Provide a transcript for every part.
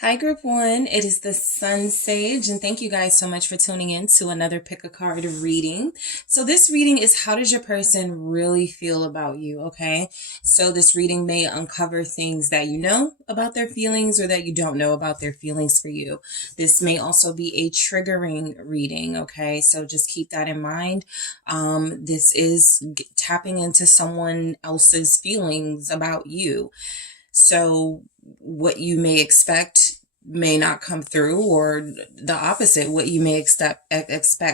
Hi, Group One. It is the Sun Sage, and thank you guys so much for tuning in to another Pick a Card reading. So, this reading is how does your person really feel about you? Okay, so this reading may uncover things that you know about their feelings or that you don't know about their feelings for you. This may also be a triggering reading. Okay, so just keep that in mind. This is tapping into someone else's feelings about you. So what you may expect may not come through, or the opposite, what you may expect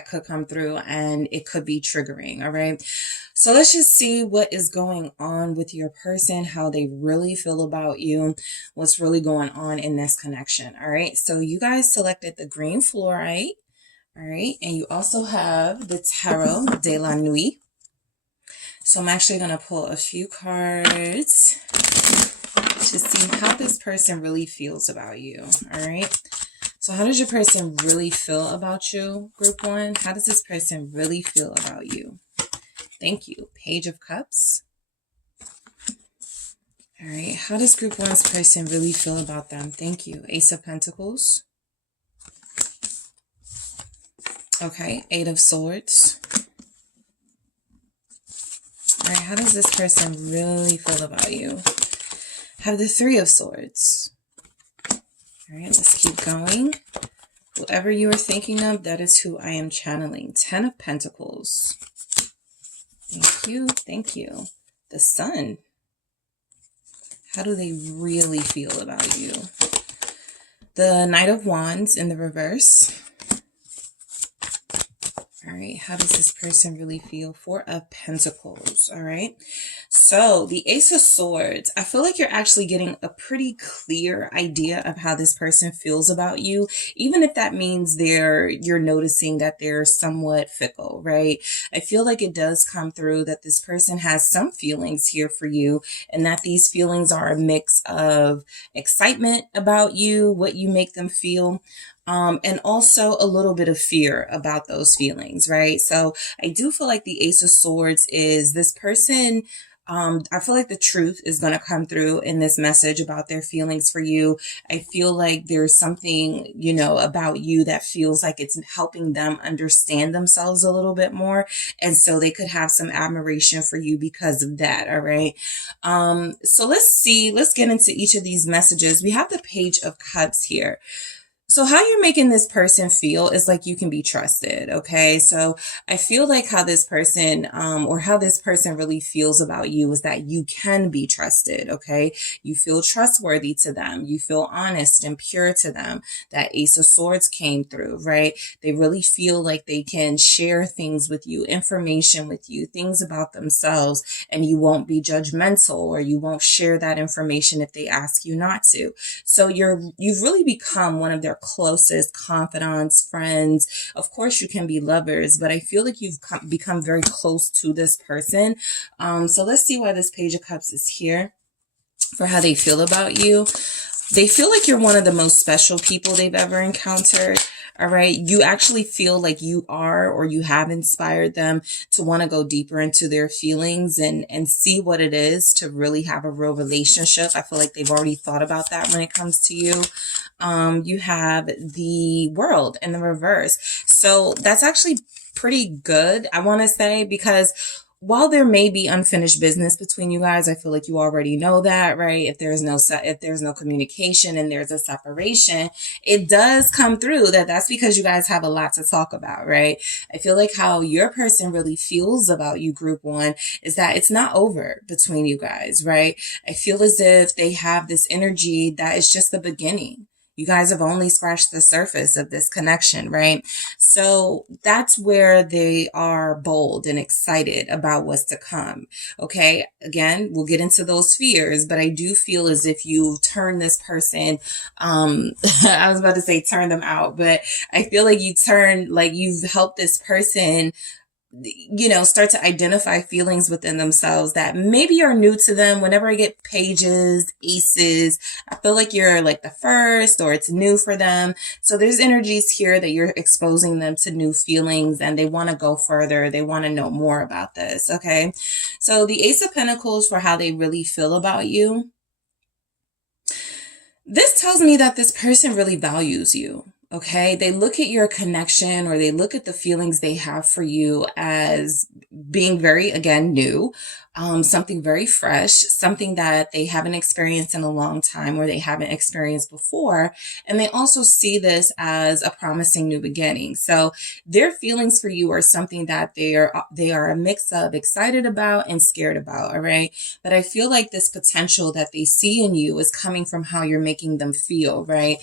could come through, and it could be triggering. All right. So let's just see what is going on with your person, how they really feel about you, what's really going on in this connection. All right. So you guys selected the green fluorite. All right. And you also have the Tarot de la Nuit. So I'm actually going to pull a few cards to see how this person really feels about you. All right. So how does your person really feel about you, Group One? How does this person really feel about you? Thank you. Page of Cups. All right. How does Group One's person really feel about them? Thank you. Ace of Pentacles. Okay. Eight of Swords. All right. How does this person really feel about you? Have the Three of Swords. All right, let's keep going. Whoever you are thinking of, that is who I am channeling. Ten of Pentacles. Thank you. Thank you. The Sun. How do they really feel about you? The Knight of Wands in the reverse. All right, how does this person really feel? Four of Pentacles. All right. So the Ace of Swords, I feel like you're actually getting a pretty clear idea of how this person feels about you, even if that means you're noticing that they're somewhat fickle, right? I feel like it does come through that this person has some feelings here for you, and that these feelings are a mix of excitement about you, what you make them feel, and also a little bit of fear about those feelings, right? So I do feel like the Ace of Swords is this person. I feel like the truth is going to come through in this message about their feelings for you. I feel like there's something, about you that feels like it's helping them understand themselves a little bit more. And so they could have some admiration for you because of that. All right. So let's get into each of these messages. We have the Page of Cups here. So how you're making this person feel is like you can be trusted. Okay. So I feel like how this person, or how this person really feels about you is that you can be trusted. Okay. You feel trustworthy to them. You feel honest and pure to them. That Ace of Swords came through, right? They really feel like they can share things with you, information with you, things about themselves, and you won't be judgmental, or you won't share that information if they ask you not to. So you've really become one of their closest confidants, friends. Of course, you can be lovers, but I feel like you've become very close to this person. So let's see why this Page of Cups is here for how they feel about you. They feel like you're one of the most special people they've ever encountered. All right. You actually feel like you are, or you have inspired them to want to go deeper into their feelings and see what it is to really have a real relationship. I feel like they've already thought about that when it comes to you. You have the World in the reverse. So that's actually pretty good, I want to say, because while there may be unfinished business between you guys, I feel like you already know that, right? If there's no communication and there's a separation, it does come through that that's because you guys have a lot to talk about, right? I feel like how your person really feels about you, Group One, is that it's not over between you guys, right? I feel as if they have this energy that is just the beginning. You guys have only scratched the surface of this connection, right? So that's where they are bold and excited about what's to come. Okay. Again, we'll get into those fears, but I do feel as if you've turned this person, I was about to say turn them out, but I feel like you've helped this person start to identify feelings within themselves that maybe are new to them. Whenever I get pages, aces, I feel like you're like the first, or it's new for them. So there's energies here that you're exposing them to new feelings, and they want to go further. They want to know more about this. Okay. So the Ace of Pentacles for how they really feel about you. This tells me that this person really values you. Okay. They look at your connection, or they look at the feelings they have for you as being very, again, new, something very fresh, something that they haven't experienced in a long time, or they haven't experienced before. And they also see this as a promising new beginning. So their feelings for you are something that they are a mix of excited about and scared about. All right. But I feel like this potential that they see in you is coming from how you're making them feel. Right.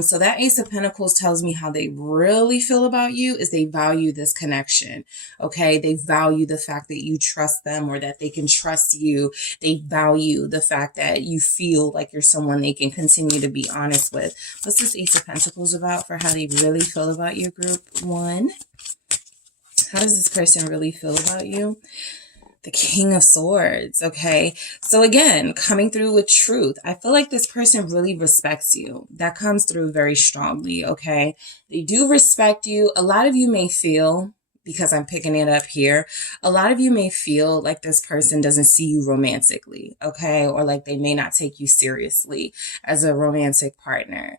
So that Ace of Pentacles tells me how they really feel about you is they value this connection. Okay. They value the fact that you trust them, or that they can trust you. They value the fact that you feel like you're someone they can continue to be honest with. What's this Ace of Pentacles about for how they really feel about you, group one? How does this person really feel about you? The King of Swords. Okay. So again, coming through with truth. I feel like this person really respects you. That comes through very strongly. Okay. They do respect you. A lot of you may feel, because I'm picking it up here, a lot of you may feel like this person doesn't see you romantically. Okay. Or like they may not take you seriously as a romantic partner.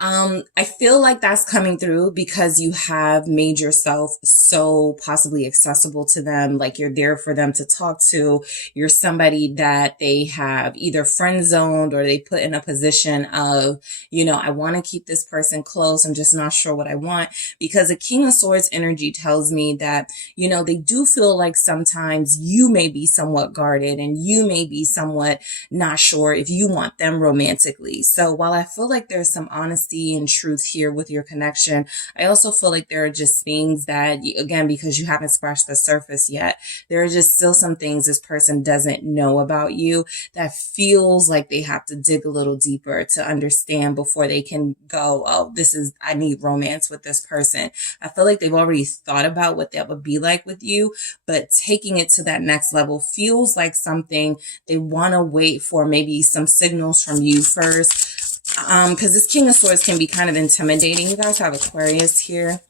I feel like that's coming through because you have made yourself so possibly accessible to them. Like you're there for them to talk to. You're somebody that they have either friend zoned, or they put in a position of, I want to keep this person close. I'm just not sure what I want, because a King of Swords energy tells me that, they do feel like sometimes you may be somewhat guarded, and you may be somewhat not sure if you want them romantically. So while I feel like there's some honesty and truth here with your connection, I also feel like there are just things that, again, because you haven't scratched the surface yet, there are just still some things this person doesn't know about you that feels like they have to dig a little deeper to understand before they can go, oh, I need romance with this person. I feel like they've already thought about what that would be like with you, but taking it to that next level feels like something they want to wait for, maybe some signals from you first. Because this King of Swords can be kind of intimidating. You guys have Aquarius here.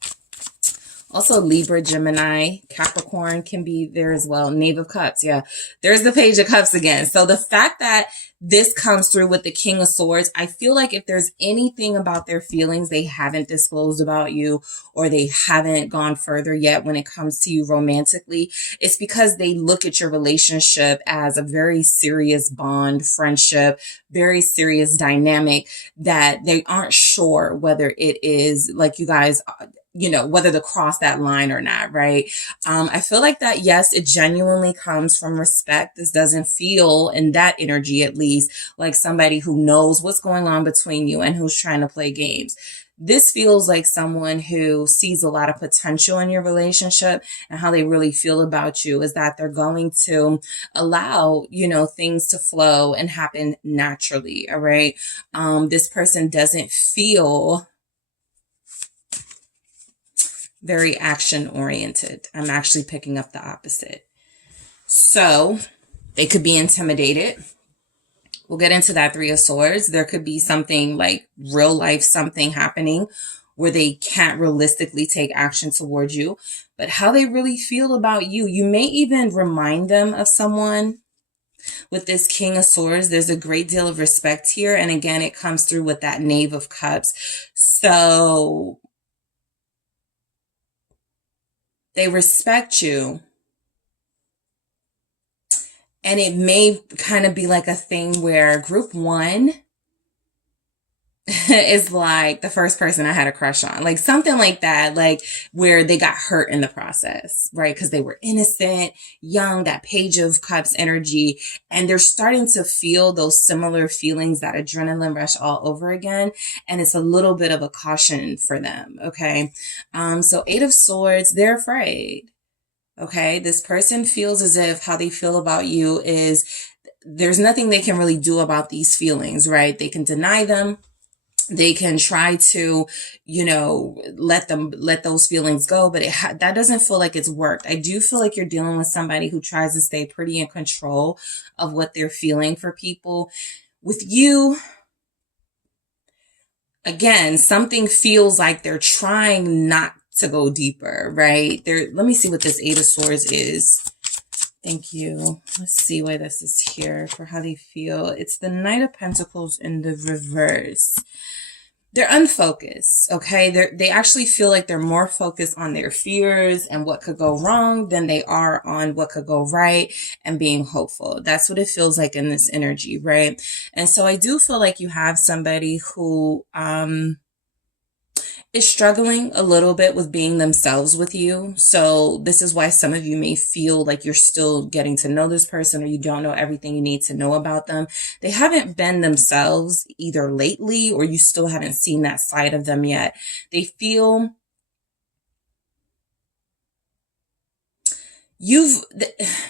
Also Libra, Gemini, Capricorn can be there as well. Knave of Cups. Yeah, there's the Page of Cups again. So the fact that this comes through with the King of Swords, I feel like if there's anything about their feelings they haven't disclosed about you, or they haven't gone further yet when it comes to you romantically, it's because they look at your relationship as a very serious bond, friendship, very serious dynamic, that they aren't sure whether it is like you guys, whether to cross that line or not, right? I feel like that, yes, it genuinely comes from respect. This doesn't feel, in that energy at least, like somebody who knows what's going on between you and who's trying to play games. This feels like someone who sees a lot of potential in your relationship, and how they really feel about you is that they're going to allow, things to flow and happen naturally. All right. This person doesn't feel very action oriented. I'm actually picking up the opposite. So they could be intimidated. We'll get into that Three of Swords. There could be something like real life, something happening where they can't realistically take action towards you, but how they really feel about you. You may even remind them of someone. With this King of Swords, there's a great deal of respect here. And again, it comes through with that Knave of Cups. So they respect you. And it may kind of be like a thing where group one is like the first person I had a crush on, like something like that, like where they got hurt in the process, right? Because they were innocent, young, that Page of Cups energy, and they're starting to feel those similar feelings, that adrenaline rush all over again. And it's a little bit of a caution for them. Okay. So Eight of Swords, they're afraid. Okay. This person feels as if how they feel about you is there's nothing they can really do about these feelings, right? They can deny them. They can try to, let those feelings go, but that doesn't feel like it's worked. I do feel like you're dealing with somebody who tries to stay pretty in control of what they're feeling for people. With you, again, something feels like they're trying not to go deeper, right? Let me see what this Eight of Swords is. Thank you. Let's see why this is here for how they feel. It's the Knight of Pentacles in the reverse. They're unfocused, okay? They actually feel like they're more focused on their fears and what could go wrong than they are on what could go right and being hopeful. That's what it feels like in this energy, right? And so I do feel like you have somebody who is struggling a little bit with being themselves with you. So this is why some of you may feel like you're still getting to know this person, or you don't know everything you need to know about them. They haven't been themselves either lately, or you still haven't seen that side of them yet. They feel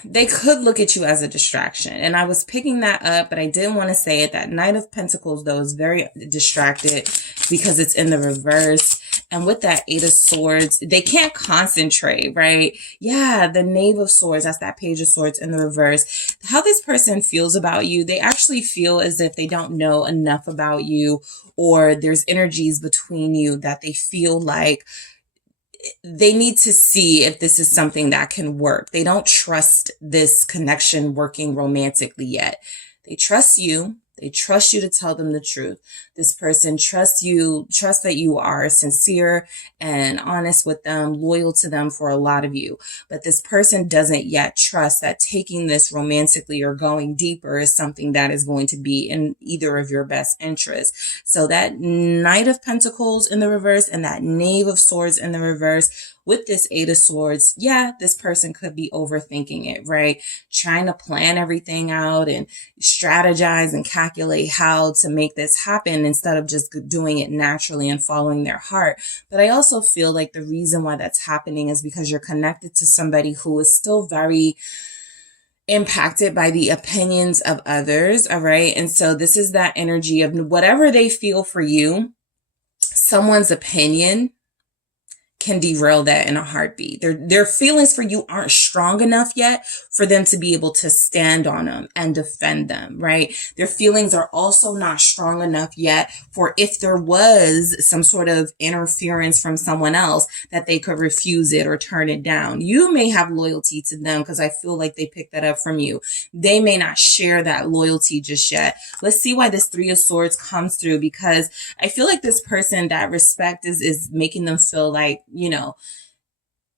they could look at you as a distraction. And I was picking that up, but I didn't want to say it. That Knight of Pentacles, though, is very distracted because it's in the reverse. And with that Eight of Swords, they can't concentrate, right? Yeah, the Knave of Swords, that's that Page of Swords in the reverse. How this person feels about you, they actually feel as if they don't know enough about you, or there's energies between you that they feel like they need to see if this is something that can work. They don't trust this connection working romantically yet. They trust you. They trust you to tell them the truth. This person trusts you, trusts that you are sincere and honest with them, loyal to them for a lot of you. But this person doesn't yet trust that taking this romantically or going deeper is something that is going to be in either of your best interests. So that Knight of Pentacles in the reverse and that Knave of Swords in the reverse, with this Eight of Swords, yeah, this person could be overthinking it, right? Trying to plan everything out and strategize and calculate how to make this happen instead of just doing it naturally and following their heart. But I also feel like the reason why that's happening is because you're connected to somebody who is still very impacted by the opinions of others, all right? And so this is that energy of whatever they feel for you, someone's opinion can derail that in a heartbeat. Their feelings for you aren't strong enough yet for them to be able to stand on them and defend them, right? Their feelings are also not strong enough yet for if there was some sort of interference from someone else that they could refuse it or turn it down. You may have loyalty to them because I feel like they picked that up from you. They may not share that loyalty just yet. Let's see why this Three of Swords comes through, because I feel like this person, that respect is making them feel like, you know,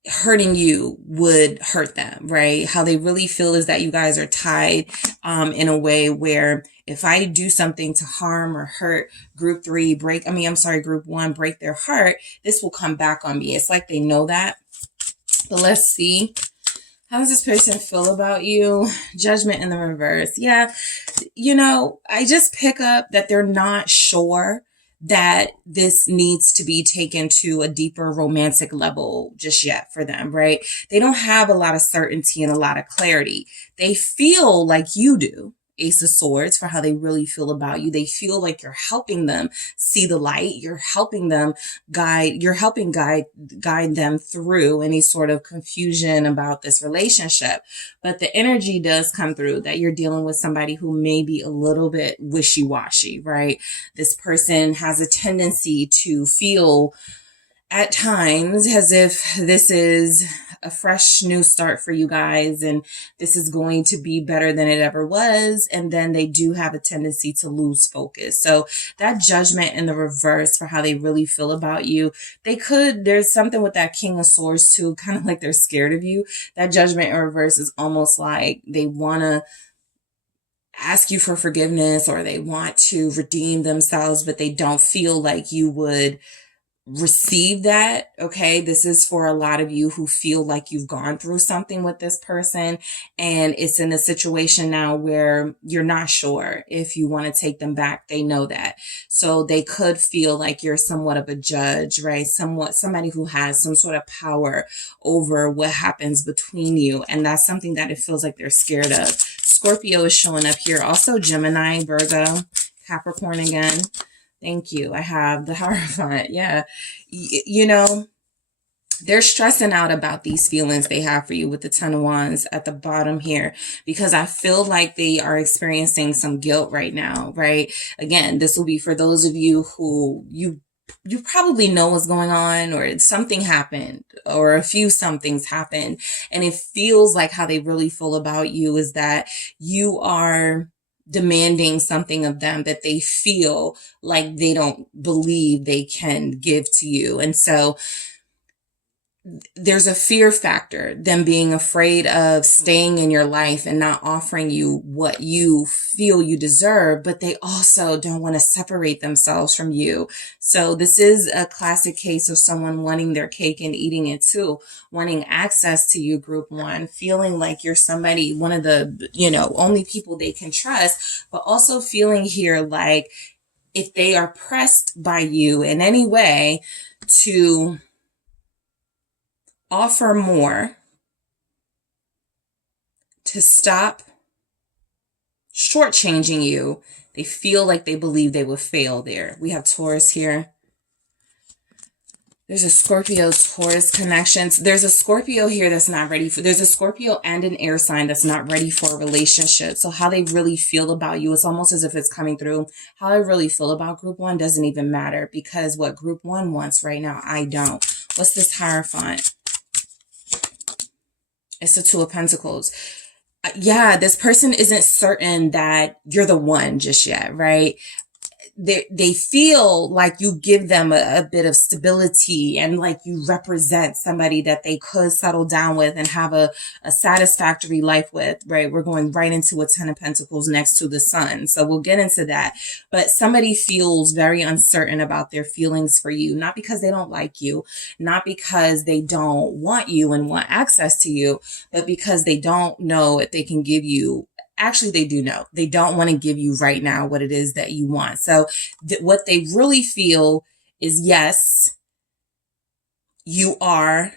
hurting you would hurt them, right? How they really feel is that you guys are tied in a way where if I do something to harm or hurt group one, break their heart, this will come back on me. It's like they know that. But let's see. How does this person feel about you? Judgment in the reverse. Yeah, you know, I just pick up that they're not sure that this needs to be taken to a deeper romantic level just yet for them, right? They don't have a lot of certainty and a lot of clarity. They feel like you do. Ace of Swords, for how they really feel about you. They feel like you're helping them see the light. You're helping them guide them through any sort of confusion about this relationship. But the energy does come through that you're dealing with somebody who may be a little bit wishy-washy, right? This person has a tendency to feel at times as if this is a fresh new start for you guys and this is going to be better than it ever was. And then they do have a tendency to lose focus. So that Judgment in the reverse for how they really feel about you, there's something with that King of Swords too, kind of like they're scared of you. That Judgment in reverse is almost like they want to ask you for forgiveness or they want to redeem themselves, but they don't feel like you would receive that. Okay, this is for a lot of you who feel like you've gone through something with this person and it's in a situation now where you're not sure if you want to take them back. They know that, so they could feel like you're somewhat of a judge, right? Somebody who has some sort of power over what happens between you, and that's something that it feels like they're scared of. Scorpio is showing up here, also Gemini, Virgo, Capricorn again. Thank you. I have the Hierophant. Yeah. You know, they're stressing out about these feelings they have for you with the Ten of Wands at the bottom here, because I feel like they are experiencing some guilt right now, right? Again, this will be for those of you who you you probably know what's going on, or something happened, or a few somethings happened. And it feels like how they really feel about you is that you are demanding something of them that they feel like they don't believe they can give to you. And so there's a fear factor, them being afraid of staying in your life and not offering you what you feel you deserve, but they also don't want to separate themselves from you. So this is a classic case of someone wanting their cake and eating it too, wanting access to you, group one, feeling like you're somebody, one of the, only people they can trust, but also feeling here like if they are pressed by you in any way to offer more, to stop shortchanging you, they feel like they believe they will fail there. We have Taurus here. There's a Scorpio-Taurus connections. There's a Scorpio here that's not ready for, there's a Scorpio and an air sign that's not ready for a relationship. So how they really feel about you, it's almost as if it's coming through. How I really feel about group one doesn't even matter, because what group one wants right now, I don't. What's this Hierophant? It's the Two of Pentacles. Yeah, this person isn't certain that you're the one just yet, right? They feel like you give them a bit of stability, and like you represent somebody that they could settle down with and have a satisfactory life with, right? We're going right into a Ten of Pentacles next to the Sun. So we'll get into that. But somebody feels very uncertain about their feelings for you, not because they don't like you, not because they don't want you and want access to you, but because they don't know if they can give you. Actually, they do know. They don't want to give you right now what it is that you want. So what they really feel is, yes, you are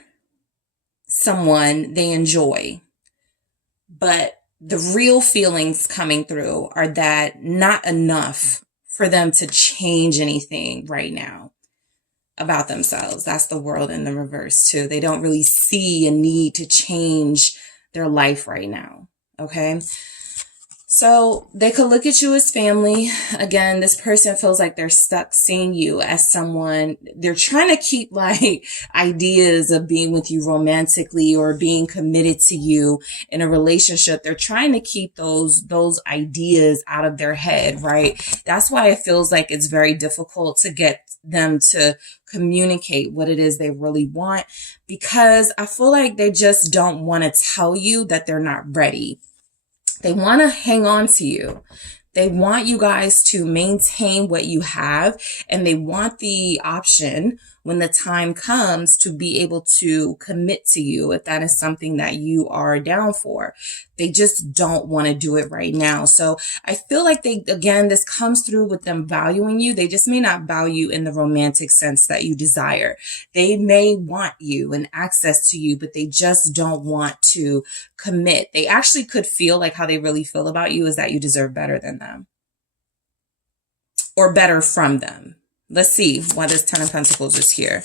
someone they enjoy. But the real feelings coming through are that not enough for them to change anything right now about themselves. That's the World in the reverse too. They don't really see a need to change their life right now. Okay. So they could look at you as family. Again, this person feels like they're stuck seeing you as someone. They're trying to keep like ideas of being with you romantically or being committed to you in a relationship. They're trying to keep those ideas out of their head, right? That's why it feels like it's very difficult to get them to communicate what it is they really want, because I feel like they just don't want to tell you that they're not ready. They want to hang on to you. They want you guys to maintain what you have, and they want the option when the time comes to be able to commit to you if that is something that you are down for. They just don't want to do it right now. So I feel like this comes through with them valuing you. They just may not value in the romantic sense that you desire. They may want you and access to you, but they just don't want to commit. They actually could feel like how they really feel about you is that you deserve better than them or better from them. Let's see why this Ten of Pentacles is here.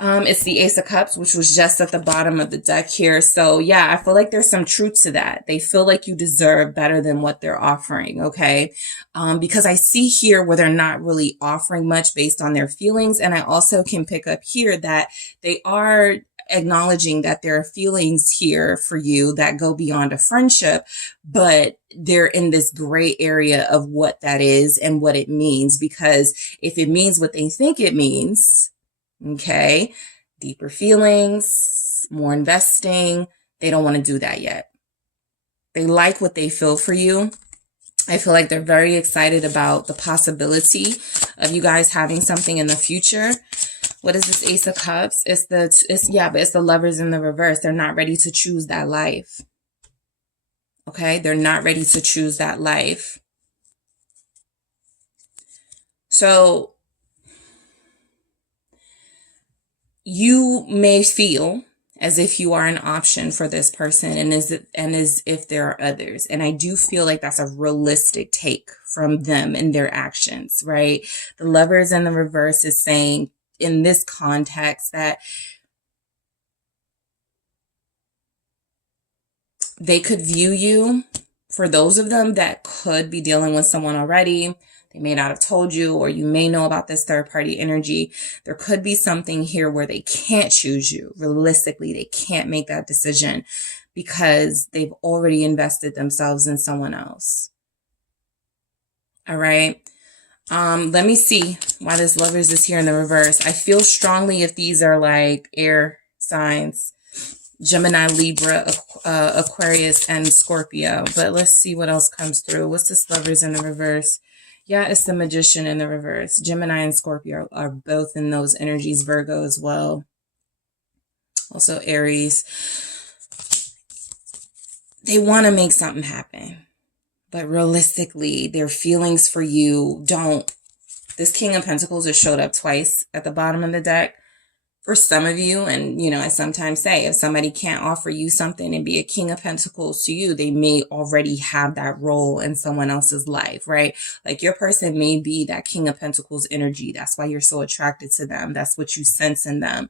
It's the Ace of Cups, which was just at the bottom of the deck here. So yeah, I feel like there's some truth to that. They feel like you deserve better than what they're offering. Okay. Because I see here where they're not really offering much based on their feelings. And I also can pick up here that they are acknowledging that there are feelings here for you that go beyond a friendship, but they're in this gray area of what that is and what it means. Because if it means what they think it means, okay, deeper feelings, more investing, they don't want to do that yet. They like what they feel for you. I feel like they're very excited about the possibility of you guys having something in the future. What is this Ace of Cups? It's the Lovers in the reverse. They're not ready to choose that life. Okay, they're not ready to choose that life. So you may feel as if you are an option for this person, and as if there are others. And I do feel like that's a realistic take from them and their actions, right? The Lovers in the reverse is saying in this context that they could view you, for those of them that could be dealing with someone already, They may not have told you, or you may know about this third party energy. There could be something here where they can't choose you. Realistically, they can't make that decision because they've already invested themselves in someone else. All right. Let me see why this Lovers is here in the reverse. I feel strongly if these are like air signs, Gemini, Libra, Aquarius, and Scorpio. But let's see what else comes through. What's this Lovers in the reverse? Yeah, it's the Magician in the reverse. Gemini and Scorpio are both in those energies. Virgo as well. Also Aries. They want to make something happen. But realistically, their feelings for you don't. This King of Pentacles has showed up twice at the bottom of the deck. For some of you, and I sometimes say, if somebody can't offer you something and be a King of Pentacles to you, they may already have that role in someone else's life, right? Like your person may be that King of Pentacles energy. That's why you're so attracted to them. That's what you sense in them.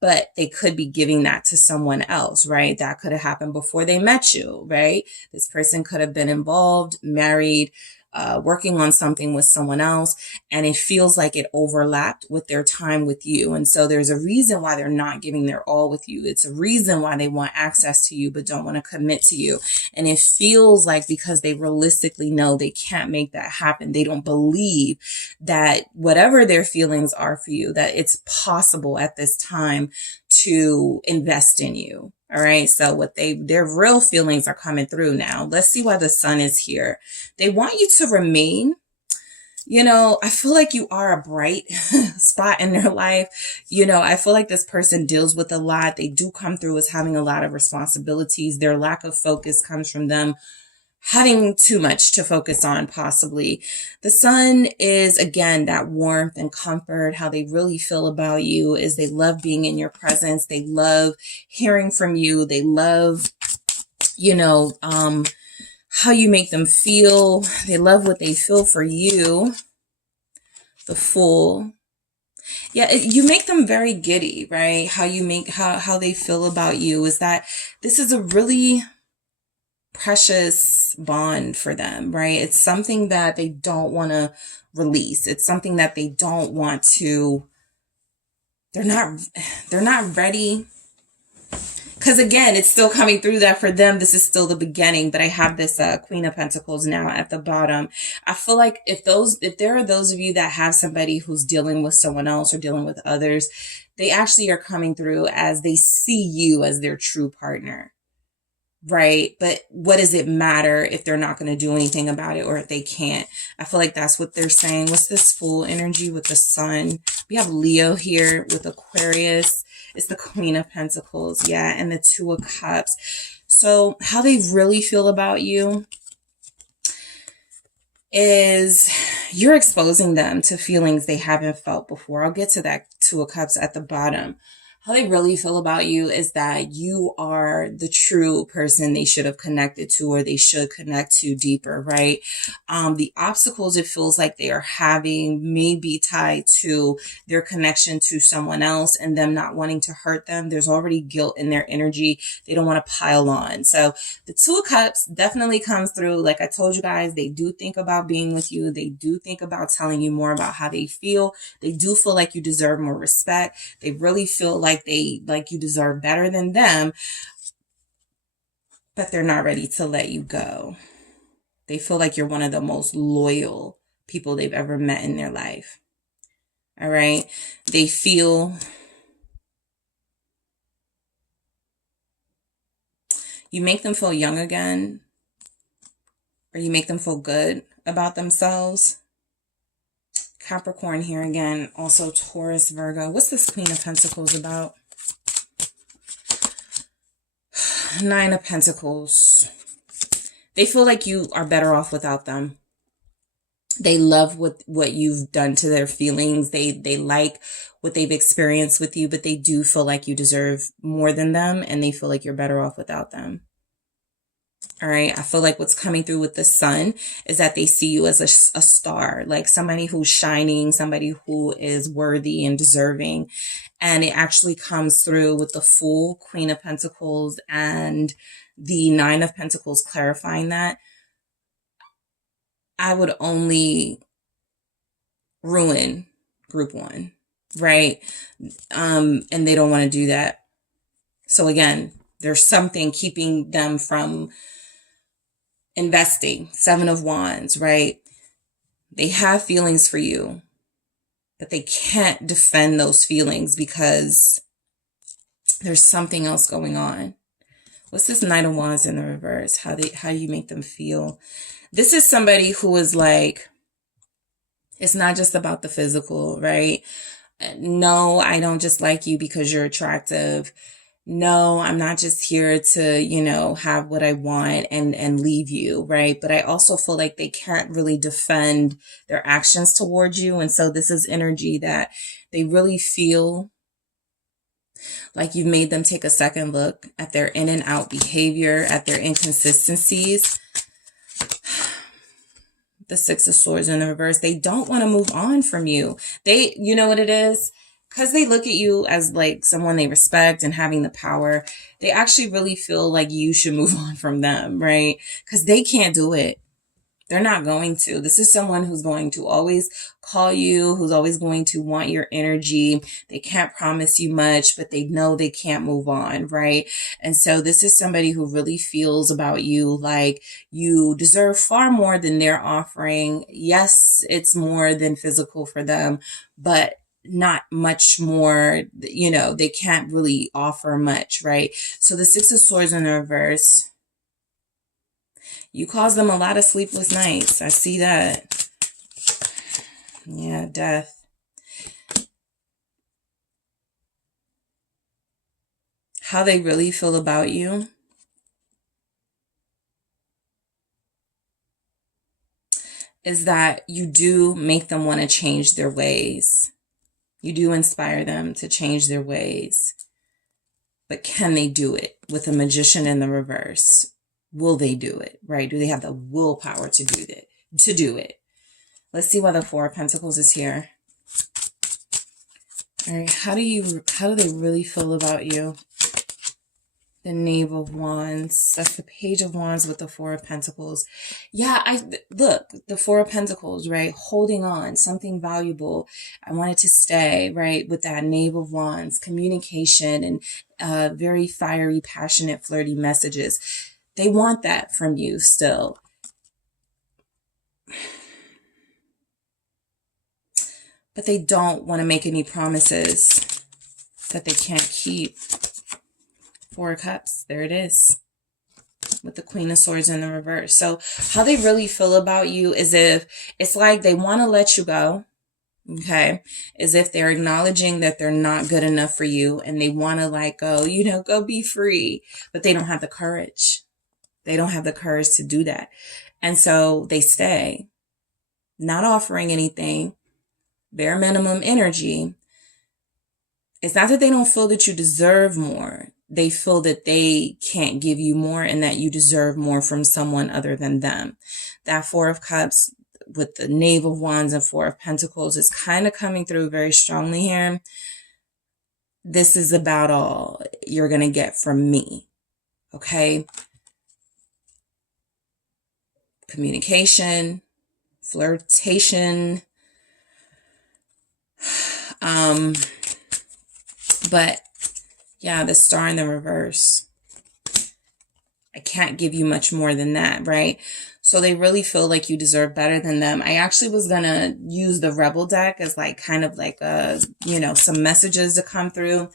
But they could be giving that to someone else, right? That could have happened before they met you, right? This person could have been involved, married, working on something with someone else, and it feels like it overlapped with their time with you. And so there's a reason why they're not giving their all with you. It's a reason why they want access to you, but don't want to commit to you. And it feels like because they realistically know they can't make that happen. They don't believe that whatever their feelings are for you, that it's possible at this time to invest in you. All right. So their real feelings are coming through now. Let's see why the Sun is here. They want you to remain. I feel like you are a bright spot in their life. I feel like this person deals with a lot. They do come through as having a lot of responsibilities. Their lack of focus comes from them having too much to focus on, possibly. The Sun is, again, that warmth and comfort. How they really feel about you is they love being in your presence. They love hearing from you. They love, how you make them feel. They love what they feel for you. The Fool. Yeah, you make them very giddy, right? How they feel about you is that this is a really precious bond for them, right? It's something that they don't want to release. It's something that they don't want to, they're not ready. Because again, it's still coming through that for them, this is still the beginning, but I have this Queen of Pentacles now at the bottom. I feel like if there are those of you that have somebody who's dealing with someone else or dealing with others, they actually are coming through as they see you as their true partner. Right. But what does it matter if they're not going to do anything about it or if they can't? I feel like that's what they're saying. What's this Fool energy with the Sun? We have Leo here with Aquarius. It's the Queen of Pentacles. Yeah. And the Two of Cups. So how they really feel about you is you're exposing them to feelings they haven't felt before. I'll get to that Two of Cups at the bottom. How they really feel about you is that you are the true person they should have connected to, or they should connect to deeper, right? The obstacles it feels like they are having may be tied to their connection to someone else and them not wanting to hurt them. There's already guilt in their energy. They don't want to pile on. So the Two of Cups definitely comes through. Like I told you guys, they do think about being with you. They do think about telling you more about how they feel. They do feel like you deserve more respect. They really feel like you deserve better than them, but they're not ready to let you go. They feel like you're one of the most loyal people they've ever met in their life. All right. They feel you make them feel young again, or you make them feel good about themselves. Capricorn here again, also Taurus, Virgo. What's this Queen of Pentacles about? Nine of Pentacles. They feel like you are better off without them. They love what you've done to their feelings. They like what they've experienced with you, but they do feel like you deserve more than them, and they feel like you're better off without them. All right. I feel like what's coming through with the Sun is that they see you as a star, like somebody who's shining, somebody who is worthy and deserving. And it actually comes through with the Fool, Queen of Pentacles, and the Nine of Pentacles clarifying that. I would only ruin group one, right? And they don't want to do that. So again, there's something keeping them from investing. 7 of Wands, right? They have feelings for you, but they can't defend those feelings because there's something else going on. What's this Knight of Wands in the reverse? How do you make them feel? This is somebody who is like, it's not just about the physical, right? No, I don't just like you because you're attractive. No, I'm not just here to, have what I want and leave you, right? But I also feel like they can't really defend their actions towards you. And so this is energy that they really feel like you've made them take a second look at their in and out behavior, at their inconsistencies. The 6 of Swords in the reverse. They don't want to move on from you. You know what it is? Because they look at you as like someone they respect and having the power, they actually really feel like you should move on from them, right? Because they can't do it. They're not going to. This is someone who's going to always call you, who's always going to want your energy. They can't promise you much, but they know they can't move on, right? And so this is somebody who really feels about you like you deserve far more than they're offering. Yes, it's more than physical for them, but not much more. They can't really offer much, right? So the 6 of Swords in the reverse, you cause them a lot of sleepless nights. I see that. Yeah, death. How they really feel about you is that you do make them want to change their ways. You do inspire them to change their ways. But can they do it? With the Magician in the reverse, will they do it, right? Do they have the willpower to do it? Let's see why the 4 of Pentacles is here. All right, how do they really feel about you? The Knave of Wands. That's the Page of Wands with the 4 of Pentacles. Yeah, look, the 4 of Pentacles, right? Holding on, something valuable. I wanted to stay, right? With that Knave of Wands, communication and very fiery, passionate, flirty messages. They want that from you still. But they don't want to make any promises that they can't keep. 4 of Cups, there it is. With the Queen of Swords in the reverse. So how they really feel about you is if it's like they want to let you go. Okay. As if they're acknowledging that they're not good enough for you and they want to go be free, but they don't have the courage. They don't have the courage to do that. And so they stay, not offering anything, bare minimum energy. It's not that they don't feel that you deserve more. They feel that they can't give you more and that you deserve more from someone other than them. That 4 of Cups with the Knave of Wands and 4 of Pentacles is kind of coming through very strongly here. This is about all you're going to get from me. Okay? Communication, flirtation, but yeah, the Star in the reverse. I can't give you much more than that, right? So they really feel like you deserve better than them. I actually was going to use the Rebel deck as some messages to come through.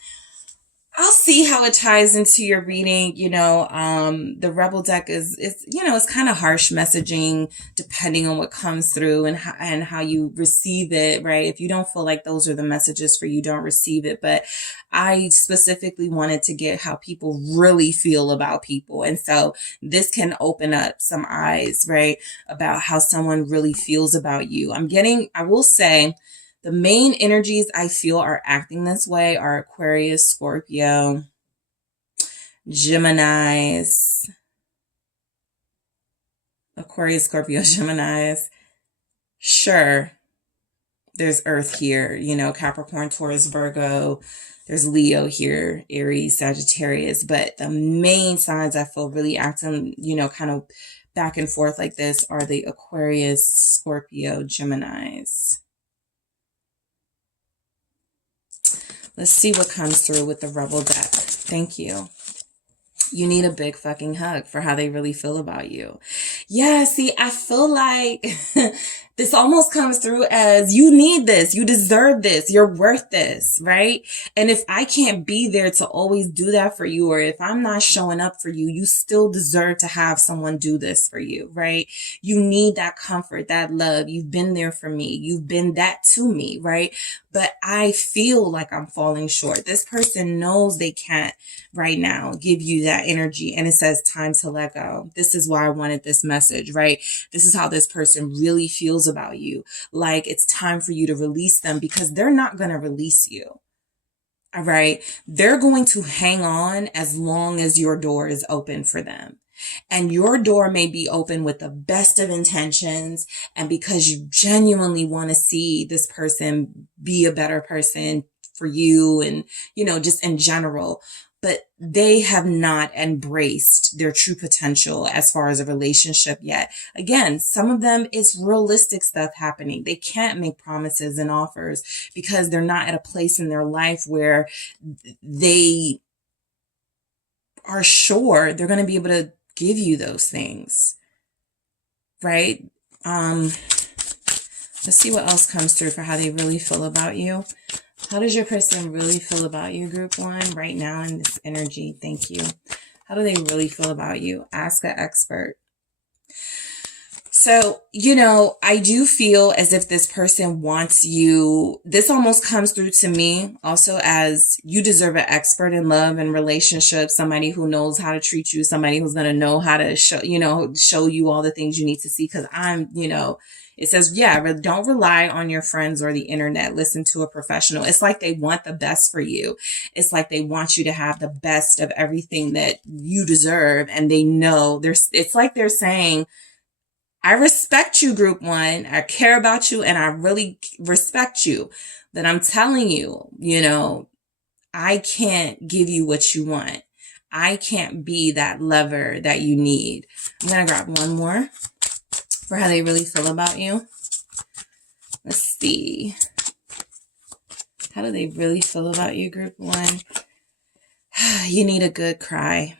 I'll see how it ties into your reading. The Rebel deck it's kind of harsh messaging depending on what comes through and how you receive it, right? If you don't feel like those are the messages for you, don't receive it. But I specifically wanted to get how people really feel about people. And so this can open up some eyes, right? About how someone really feels about you. I will say, the main energies I feel are acting this way are Aquarius, Scorpio, Geminis. Aquarius, Scorpio, Geminis. Sure, there's Earth here, Capricorn, Taurus, Virgo. There's Leo here, Aries, Sagittarius. But the main signs I feel really acting, kind of back and forth like this are the Aquarius, Scorpio, Geminis. Let's see what comes through with the Rebel deck. Thank you. You need a big fucking hug for how they really feel about you. Yeah, see, I feel like this almost comes through as you need this, you deserve this, you're worth this, right? And if I can't be there to always do that for you, or if I'm not showing up for you, you still deserve to have someone do this for you, right? You need that comfort, that love. You've been there for me. You've been that to me, right? But I feel like I'm falling short. This person knows they can't right now give you that energy. And it says time to let go. This is why I wanted this message, right? This is how this person really feels about you. Like it's time for you to release them, because they're not going to release you. All right. They're going to hang on as long as your door is open for them. And your door may be open with the best of intentions, and because you genuinely want to see this person be a better person for you and, you know, just in general. But they have not embraced their true potential as far as a relationship yet. Again, some of them, it's realistic stuff happening. They can't make promises and offers because they're not at a place in their life where they are sure they're going to be able to give you those things, right? Let's see what else comes through for how they really feel about you. How does your person really feel about you, group one, right now in this energy? Thank you. How do they really feel about you? Ask an expert. So, you know, I do feel as if this person wants you. This almost comes through to me also as you deserve an expert in love and relationships, somebody who knows how to treat you, somebody who's going to know how to show you all the things you need to see. Because it says, yeah, don't rely on your friends or the internet. Listen to a professional. It's like they want the best for you. It's like they want you to have the best of everything that you deserve. And they know it's like they're saying, I respect you, group one. I care about you and I really respect you. But I'm telling you, I can't give you what you want. I can't be that lover that you need. I'm going to grab one more for how they really feel about you. Let's see. How do they really feel about you, group one? You need a good cry.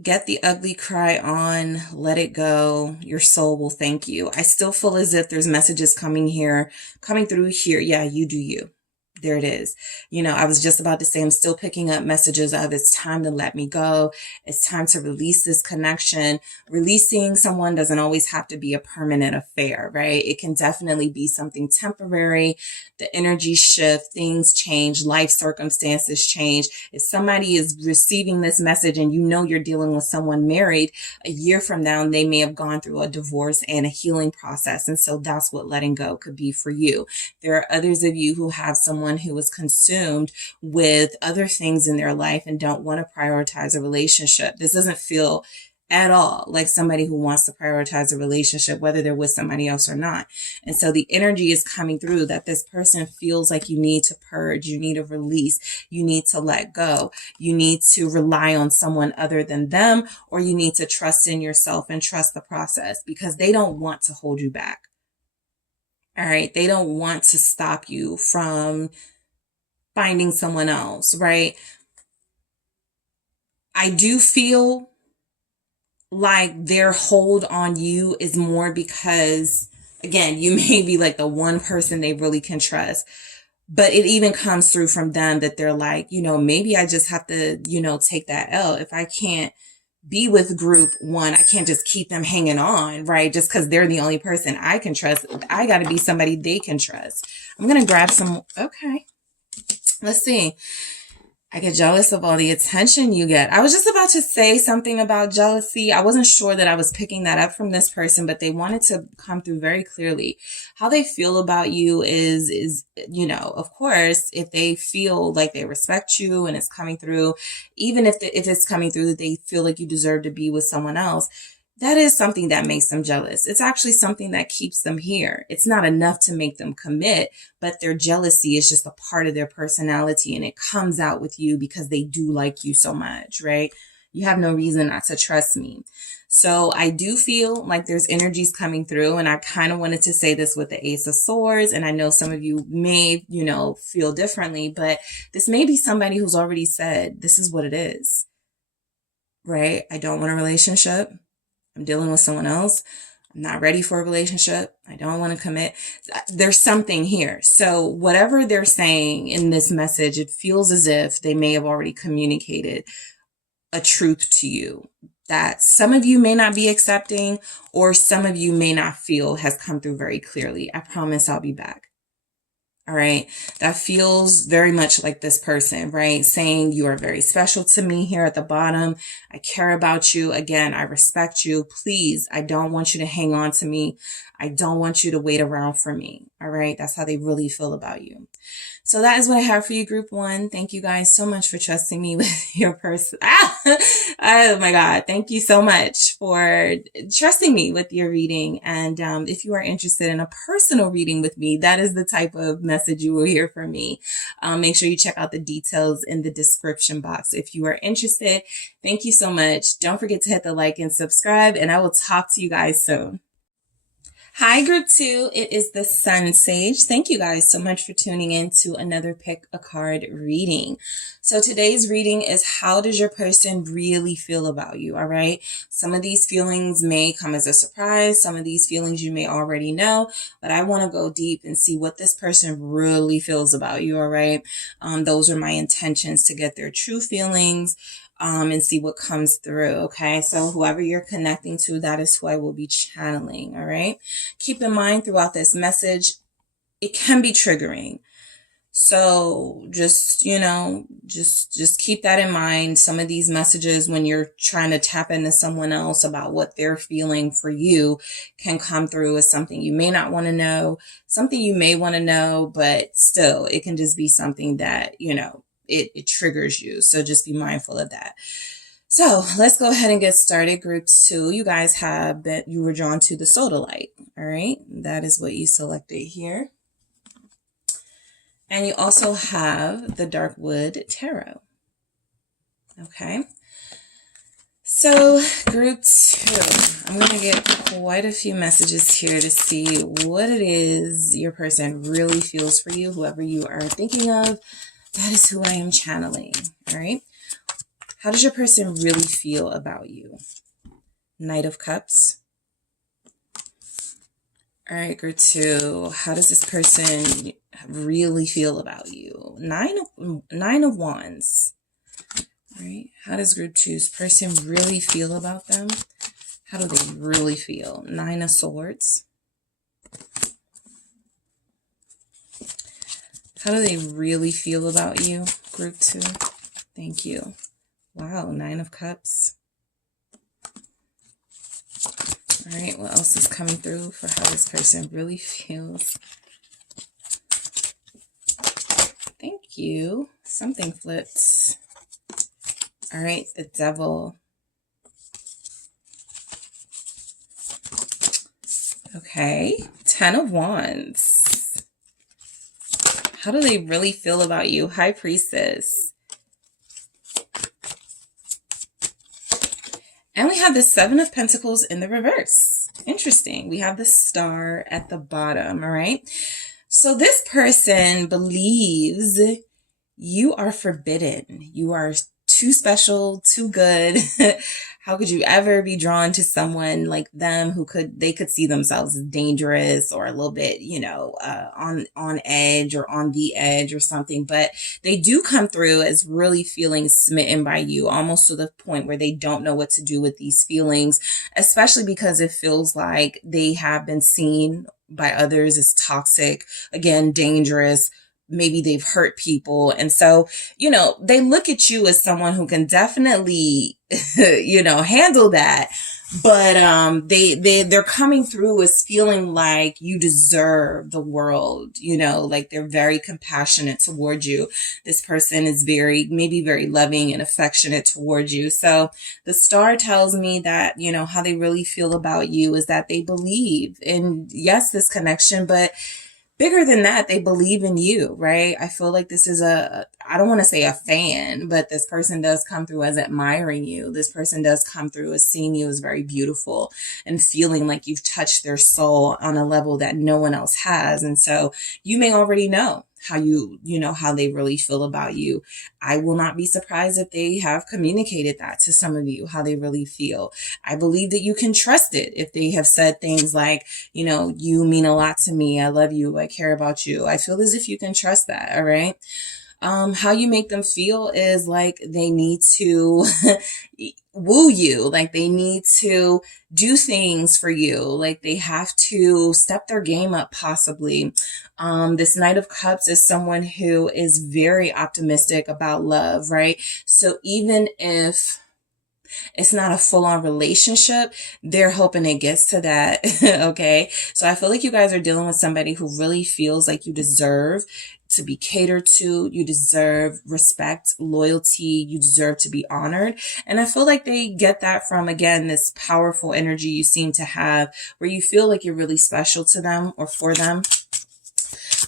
Get the ugly cry on, let it go. Your soul will thank you. I still feel as if there's messages coming through here. Yeah, you do you. There it is. I was just about to say, I'm still picking up messages of it's time to let me go. It's time to release this connection. Releasing someone doesn't always have to be a permanent affair, right? It can definitely be something temporary. The energy shift, things change, life circumstances change. If somebody is receiving this message and you're dealing with someone married, a year from now, they may have gone through a divorce and a healing process. And so that's what letting go could be for you. There are others of you who have someone who is consumed with other things in their life and don't want to prioritize a relationship. This doesn't feel at all like somebody who wants to prioritize a relationship, whether they're with somebody else or not. And so the energy is coming through that this person feels like you need to purge, you need to release, you need to let go, you need to rely on someone other than them, or you need to trust in yourself and trust the process, because they don't want to hold you back. All right. They don't want to stop you from finding someone else, right? I do feel like their hold on you is more because, again, you may be like the one person they really can trust. But it even comes through from them that they're like, maybe I just have to, take that L. If I can't be with group one, I can't just keep them hanging on, right? Just because they're the only person I can trust. I got to be somebody they can trust. I'm going to grab some. Okay. Let's see. I get jealous of all the attention you get. I was just about to say something about jealousy. I wasn't sure that I was picking that up from this person, but they wanted to come through very clearly. How they feel about you is, of course, if they feel like they respect you and it's coming through, even if it's coming through that they feel like you deserve to be with someone else, that is something that makes them jealous. It's actually something that keeps them here. It's not enough to make them commit, but their jealousy is just a part of their personality and it comes out with you because they do like you so much, right? you have no reason not to trust me. So I do feel like there's energies coming through, and I kind of wanted to say this with the Ace of Swords, and I know some of you may, feel differently, but this may be somebody who's already said, this is what it is, right? I don't want a relationship. I'm dealing with someone else. I'm not ready for a relationship. I don't want to commit. There's something here. So whatever they're saying in this message, it feels as if they may have already communicated a truth to you that some of you may not be accepting, or some of you may not feel has come through very clearly. I promise I'll be back. All right. That feels very much like this person, right? Saying you are very special to me here at the bottom. I care about you. Again, I respect you. Please, I don't want you to hang on to me. I don't want you to wait around for me. All right. That's how they really feel about you. So that is what I have for you, group one. Thank you guys so much for trusting me with your person. Oh my God. Thank you so much for trusting me with your reading. And if you are interested in a personal reading with me, that is the type of message you will hear from me. Make sure you check out the details in the description box if you are interested. Thank you so much. Don't forget to hit the like and subscribe, and I will talk to you guys soon. Hi, group two. It is the SunSage. Thank you guys so much for tuning in to another pick a card reading. So today's reading is, how does your person really feel about you? All right. Some of these feelings may come as a surprise. Some of these feelings you may already know, but I want to go deep and see what this person really feels about you. All right. Those are my intentions, to get their true feelings, and see what comes through. Okay. So whoever you're connecting to, that is who I will be channeling. All right. Keep in mind throughout this message, it can be triggering. So just keep that in mind. Some of these messages, when you're trying to tap into someone else about what they're feeling for you, can come through as something you may not want to know, something you may want to know, but still it can just be something that, it triggers you. So just be mindful of that. So let's go ahead and get started. Group two, you guys you were drawn to the sodalite. All right. That is what you selected here. And you also have the dark wood tarot. Okay. So group two, I'm going to get quite a few messages here to see what it is your person really feels for you. Whoever you are thinking of, that is who I am channeling. All right. How does your person really feel about you? Knight of Cups. All right, group two. How does this person really feel about you? Nine of Wands. All right. How does group two's person really feel about them? How do they really feel? Nine of Swords. How do they really feel about you, group two? Thank you. Wow, Nine of Cups. All right, what else is coming through for how this person really feels? Thank you. Something flipped. All right, the Devil. Okay, Ten of Wands. How do they really feel about you? High Priestess. And we have the Seven of Pentacles in the reverse. Interesting. We have the Star at the bottom, all right? So this person believes you are forbidden. You are too special, too good. How could you ever be drawn to someone like them they could see themselves as dangerous or a little bit, on edge or on the edge or something. But they do come through as really feeling smitten by you, almost to the point where they don't know what to do with these feelings, especially because it feels like they have been seen by others as toxic, again, dangerous. Maybe they've hurt people. And so, they look at you as someone who can definitely, handle that. But they're coming through as feeling like you deserve the world, like they're very compassionate towards you. This person is maybe very loving and affectionate towards you. So the Star tells me that, how they really feel about you is that they believe in, yes, this connection, but bigger than that, they believe in you, right? I feel like this is I don't want to say a fan, but this person does come through as admiring you. This person does come through as seeing you as very beautiful and feeling like you've touched their soul on a level that no one else has. And so you may already know how how they really feel about you. I will not be surprised if they have communicated that to some of you, how they really feel. I believe that you can trust it if they have said things like, you mean a lot to me. I love you. I care about you. I feel as if you can trust that. All right. How you make them feel is like they need to woo you, like they need to do things for you, like they have to step their game up possibly. This Knight of Cups is someone who is very optimistic about love, right? So even if it's not a full-on relationship, they're hoping it gets to that. Okay. So I feel like you guys are dealing with somebody who really feels like you deserve to be catered to. You deserve respect, loyalty. You deserve to be honored. And I feel like they get that from, again, this powerful energy you seem to have where you feel like you're really special to them or for them.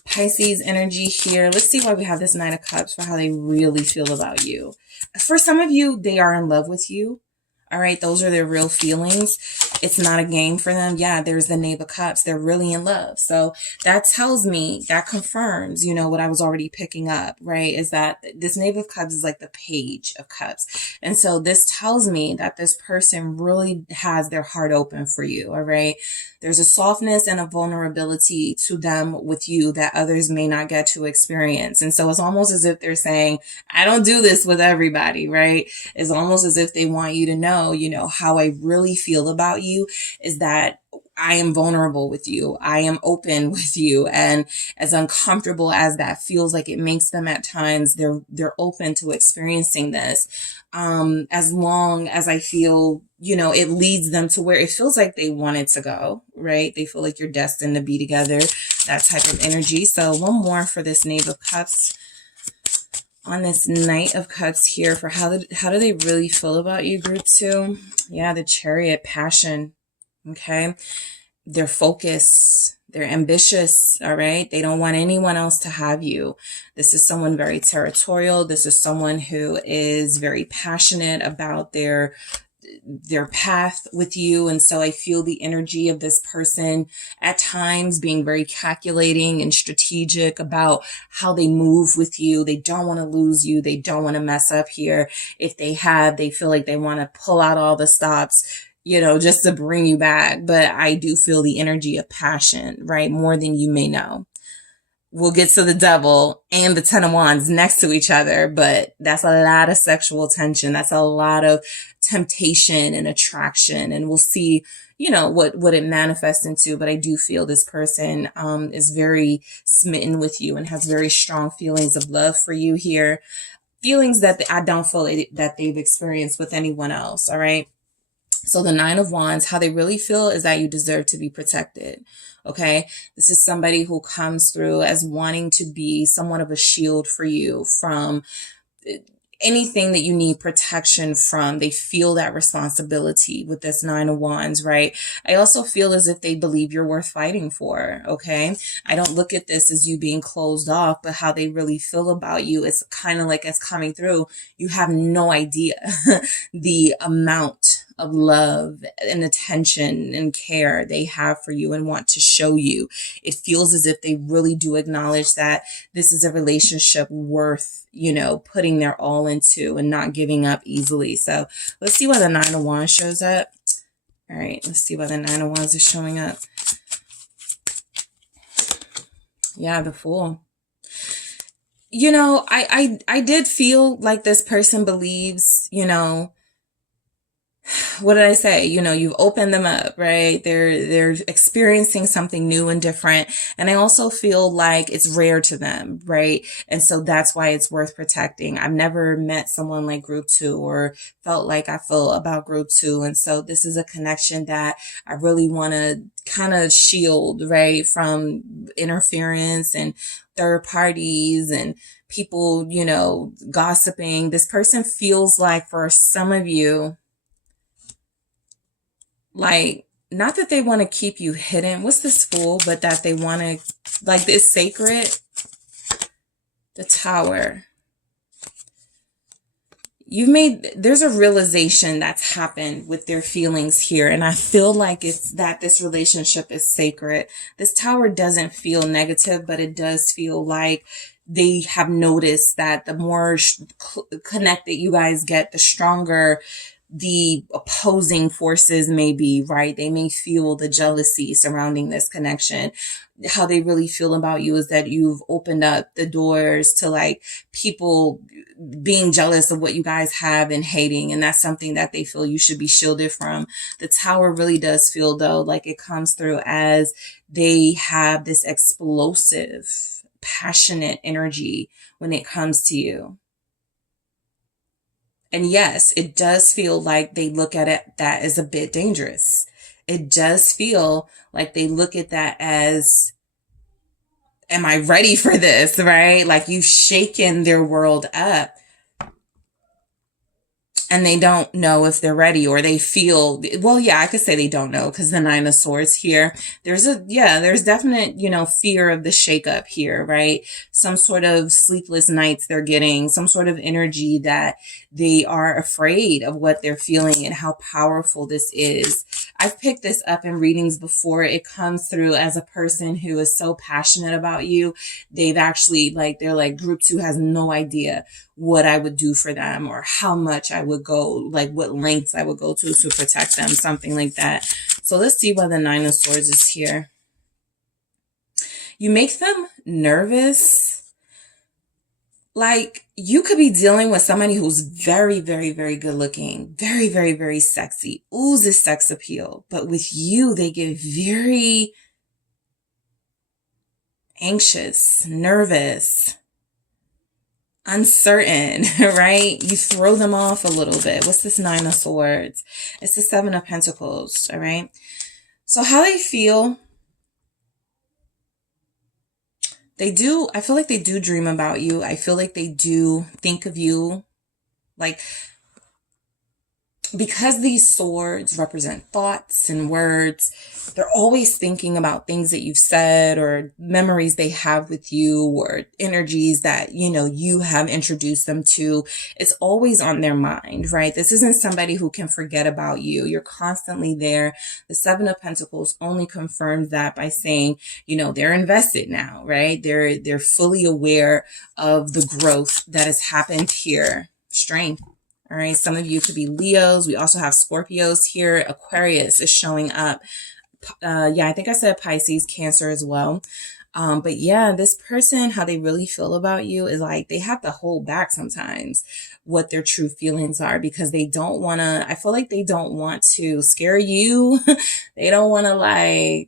Pisces energy here. Let's see why we have this Knight of Cups for how they really feel about you. For some of you, they are in love with you. All right. Those are their real feelings. It's not a game for them. Yeah, there's the Knave of Cups. They're really in love. So that tells me, that confirms, what I was already picking up, right? Is that this Knave of Cups is like the Page of Cups. And so this tells me that this person really has their heart open for you. All right. There's a softness and a vulnerability to them with you that others may not get to experience. And so it's almost as if they're saying, I don't do this with everybody, right? It's almost as if they want you to know, how I really feel about you is that I am vulnerable with you. I am open with you. And as uncomfortable as that feels like it makes them at times, they're open to experiencing this. As long as I feel, it leads them to where it feels like they wanted to go, right? They feel like you're destined to be together, that type of energy. So one more for this Knave of Cups. On this Knight of Cups here for how do they really feel about you, group 2? Yeah, the Chariot, passion. Okay. They're focused. They're ambitious. All right. They don't want anyone else to have you. This is someone very territorial. This is someone who is very passionate about their path with you. And so I feel the energy of this person at times being very calculating and strategic about how they move with you. They don't want to lose you. They don't want to mess up here. If they feel like they want to pull out all the stops, just to bring you back. But I do feel the energy of passion, right? More than you may know. We'll get to the Devil and the Ten of Wands next to each other, but that's a lot of sexual tension. That's a lot of temptation and attraction. And we'll see, what it manifests into. But I do feel this person is very smitten with you and has very strong feelings of love for you here. Feelings that I don't feel that they've experienced with anyone else. All right. So the Nine of Wands, how they really feel is that you deserve to be protected. Okay. This is somebody who comes through as wanting to be somewhat of a shield for you from anything that you need protection from. They feel that responsibility with this Nine of Wands, right? I also feel as if they believe you're worth fighting for. Okay. I don't look at this as you being closed off, but how they really feel about you. It's kind of like it's coming through. You have no idea the amount of love and attention and care they have for you and want to show you. It feels as if they really do acknowledge that this is a relationship worth, putting their all into and not giving up easily. So let's see why the Nine of Wands shows up. All right, let's see why the Nine of Wands is showing up. Yeah, the Fool. I did feel like this person believes, what did I say? You've opened them up, right? They're experiencing something new and different. And I also feel like it's rare to them, right? And so that's why it's worth protecting. I've never met someone like group 2 or felt like I feel about group 2. And so this is a connection that I really want to kind of shield, right? From interference and third parties and people, gossiping. This person feels like for some of you, like not that they want to keep you hidden. What's this Fool? But that they want to, like, it's sacred. The Tower. There's a realization that's happened with their feelings here. And I feel like it's that this relationship is sacred. This Tower doesn't feel negative, but it does feel like they have noticed that the more connected you guys get, the stronger the opposing forces may be, right? They may feel the jealousy surrounding this connection. How they really feel about you is that you've opened up the doors to like people being jealous of what you guys have and hating. And that's something that they feel you should be shielded from. The Tower really does feel though like it comes through as they have this explosive, passionate energy when it comes to you. And yes, it does feel like they look at it that as a bit dangerous. It does feel like they look at that as, am I ready for this, right? Like you've shaken their world up. And they don't know if they're ready, or they feel, well, yeah, I could say they don't know because the Nine of Swords here, there's definite, fear of the shakeup here, right? Some sort of sleepless nights they're getting, some sort of energy that they are afraid of what they're feeling and how powerful this is. I've picked this up in readings before. It comes through as a person who is so passionate about you. They've actually they're like group 2 has no idea what I would do for them or how much I would go, like what lengths I would go to protect them, something like that. So let's see why the Nine of Swords is here. You make them nervous. Like you could be dealing with somebody who's very, very, very good looking, very, very, very sexy, oozes sex appeal. But with you, they get very anxious, nervous, uncertain, right? You throw them off a little bit. What's this Nine of Swords? It's the Seven of Pentacles, all right? So how they feel, I feel like they do dream about you. I feel like they do think of you. Like, because these swords represent thoughts and words, they're always thinking about things that you've said or memories they have with you or energies that, you have introduced them to. It's always on their mind, right? This isn't somebody who can forget about you. You're constantly there. The Seven of Pentacles only confirms that by saying, they're invested now, right? They're fully aware of the growth that has happened here. Strength. All right. Some of you could be Leos. We also have Scorpios here. Aquarius is showing up. I think I said Pisces, Cancer as well. But yeah, this person, how they really feel about you is like they have to hold back sometimes what their true feelings are because they don't want to, I feel like they don't want to scare you. They don't want to I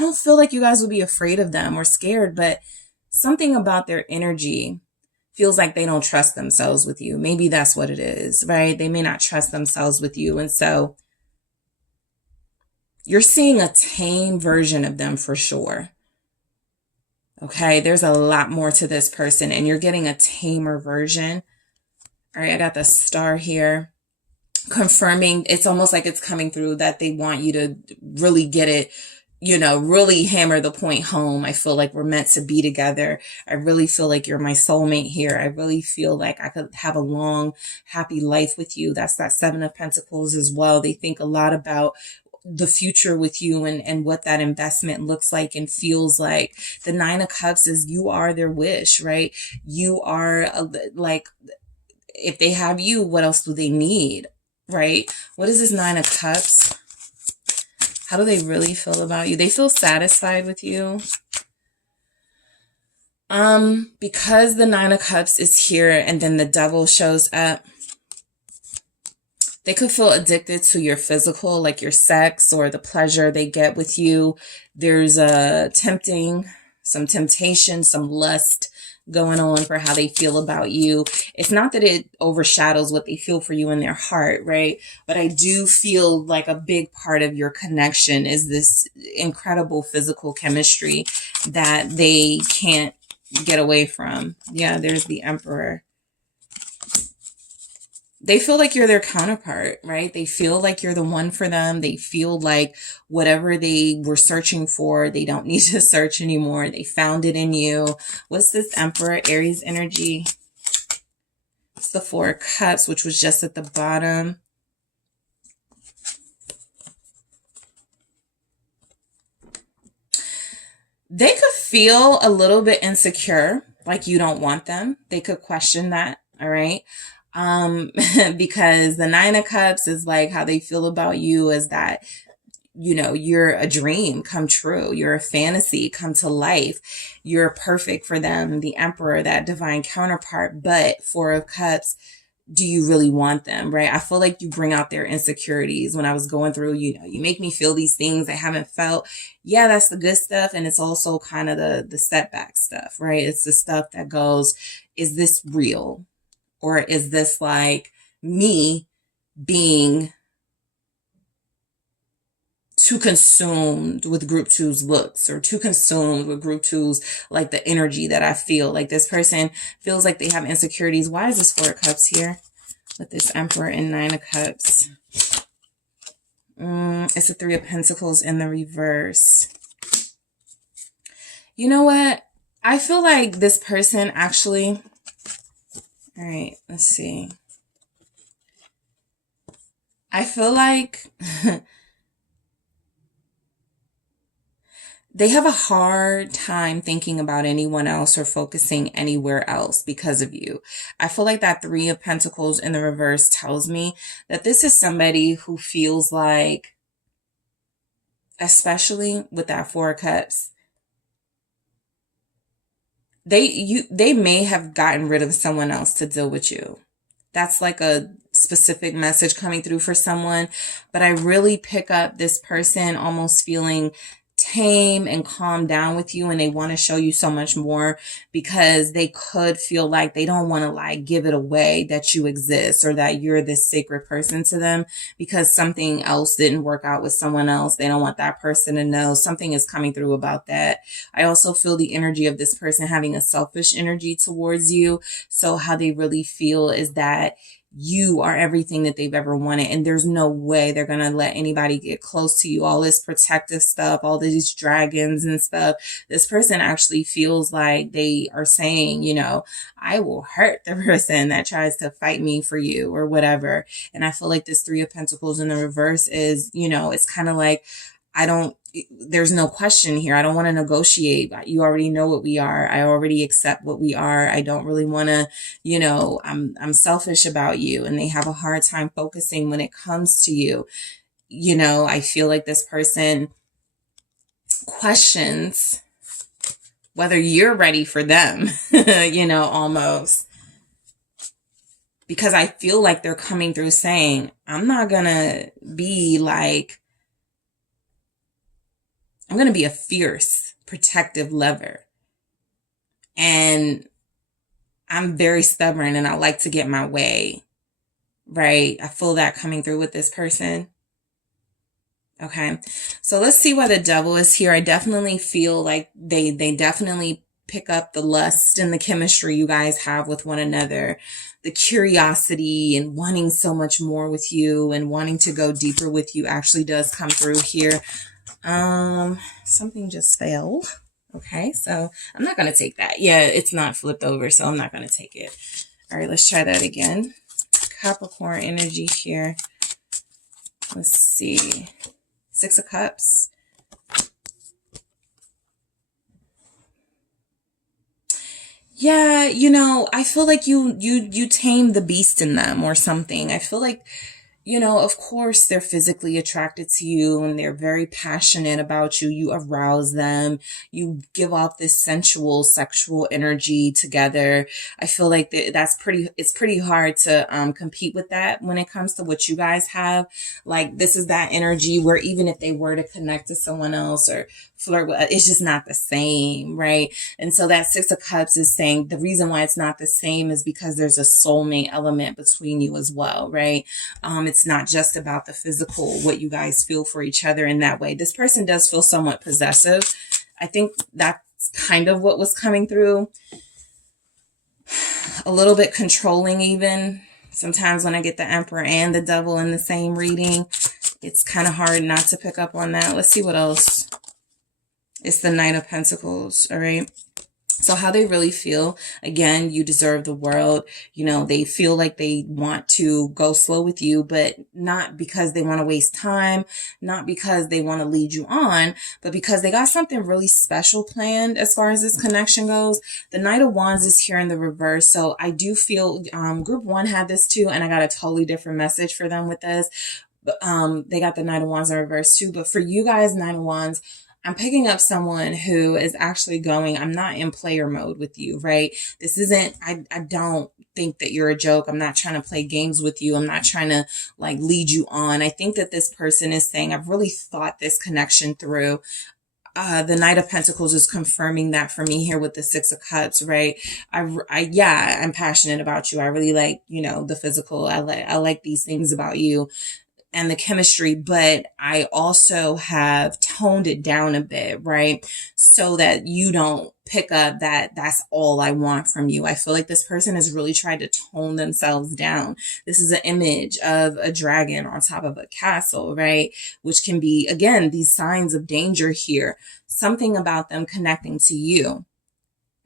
don't feel like you guys would be afraid of them or scared, but something about their energy feels like they don't trust themselves with you. Maybe that's what it is, right? They may not trust themselves with you. And so you're seeing a tame version of them for sure. Okay, there's a lot more to this person and you're getting a tamer version. All right, I got the Star here. Confirming, it's almost like it's coming through that they want you to really get it, really hammer the point home. I feel like we're meant to be together. I really feel like you're my soulmate here. I really feel like I could have a long, happy life with you. That's that Seven of Pentacles as well. They think a lot about the future with you and what that investment looks like and feels like. The Nine of Cups is you are their wish, right? You are if they have you, what else do they need, right? What is this Nine of Cups? How do they really feel about you? They feel satisfied with you. Because the Nine of Cups is here and then the Devil shows up, they could feel addicted to your physical, like your sex or the pleasure they get with you. There's some temptation, some lust going on for how they feel about you. It's not that it overshadows what they feel for you in their heart, right? But I do feel like a big part of your connection is this incredible physical chemistry that they can't get away from. Yeah, there's the Emperor. they feel like you're their counterpart, right? They feel like you're the one for them. They feel like whatever they were searching for, they don't need to search anymore. They found it in you. What's this Emperor Aries energy? It's the Four of Cups, which was just at the bottom. They could feel a little bit insecure, like you don't want them. They could question that, all right? Because the Nine of Cups is like how they feel about you is that, you know, you're a dream come true. You're a fantasy come to life. You're perfect for them. The Emperor, that divine counterpart. But Four of Cups, do you really want them, right? I feel like you bring out their insecurities. When I was going through, you know, you make me feel these things I haven't felt. Yeah, that's the good stuff. And it's also kind of the setback stuff, right? It's the stuff that goes, is this real? Or is this like me being too consumed with group two's looks, or too consumed with group two's, like the energy that I feel like this person feels like they have insecurities. Why is this Four of Cups here with this Emperor and Nine of Cups? It's the Three of Pentacles in the reverse. You know what? I feel like this person actually, all right, let's see. I feel like they have a hard time thinking about anyone else or focusing anywhere else because of you. I feel like that Three of Pentacles in the reverse tells me that this is somebody who feels like, especially with that Four of Cups, they may have gotten rid of someone else to deal with you. That's like a specific message coming through for someone. But I really pick up this person almost feeling tame and calm down with you, and they want to show you so much more because they could feel like they don't want to like give it away that you exist or that you're this sacred person to them because something else didn't work out with someone else. They don't want that person to know. Something is coming through about that. I also feel the energy of this person having a selfish energy towards you. So how they really feel is that you are everything that they've ever wanted, and there's no way they're going to let anybody get close to you. All this protective stuff, all these dragons and stuff. This person actually feels like they are saying, you know, I will hurt the person that tries to fight me for you or whatever. And I feel like this Three of Pentacles in the reverse is, you know, it's kind of like, there's no question here. I don't want to negotiate. You already know what we are. I already accept what we are. I don't really want to, you know, I'm selfish about you. And they have a hard time focusing when it comes to you. You know, I feel like this person questions whether you're ready for them, you know, almost. Because I feel like they're coming through saying, I'm not going to be like, I'm going to be a fierce, protective lover. And I'm very stubborn and I like to get my way, right? I feel that coming through with this person. Okay. So let's see why the Devil is here. I definitely feel like they definitely pick up the lust and the chemistry you guys have with one another, the curiosity and wanting so much more with you and wanting to go deeper with you actually does come through here. Something just fell. Okay, so I'm not going to take that. Yeah, it's not flipped over, so I'm not going to take it. All right, let's try that again. Capricorn energy here. Let's see. Six of Cups. Yeah, you know, I feel like you tame the beast in them or something. I feel like, you know, of course they're physically attracted to you and they're very passionate about you. You arouse them. You give off this sensual, sexual energy together. I feel like it's pretty hard to compete with that when it comes to what you guys have. Like this is that energy where even if they were to connect to someone else or flirt with, it's just not the same, right? And so that Six of Cups is saying the reason why it's not the same is because there's a soulmate element between you as well, right? It's not just about the physical, what you guys feel for each other in that way. This person does feel somewhat possessive. I think that's kind of what was coming through. A little bit controlling even. Sometimes when I get the Emperor and the Devil in the same reading, it's kind of hard not to pick up on that. Let's see what else. It's the Knight of Pentacles, all right? So how they really feel, again, you deserve the world. You know, they feel like they want to go slow with you, but not because they want to waste time, not because they want to lead you on, but because they got something really special planned as far as this connection goes. The Knight of Wands is here in the reverse. So I do feel group 1 had this too, and I got a totally different message for them with this. But they got the Knight of Wands in reverse too. But for you guys, Knight of Wands, I'm picking up someone who is actually going, I'm not in player mode with you, right? This isn't, I don't think that you're a joke. I'm not trying to play games with you. I'm not trying to like lead you on. I think that this person is saying, I've really thought this connection through. The Knight of Pentacles is confirming that for me here with the Six of Cups, right? Yeah, I'm passionate about you. I really like, you know, the physical. I like these things about you and the chemistry, but I also have toned it down a bit, right? So that you don't pick up that that's all I want from you. I feel like this person has really tried to tone themselves down. This is an image of a dragon on top of a castle, right? Which can be, again, these signs of danger here. Something about them connecting to you.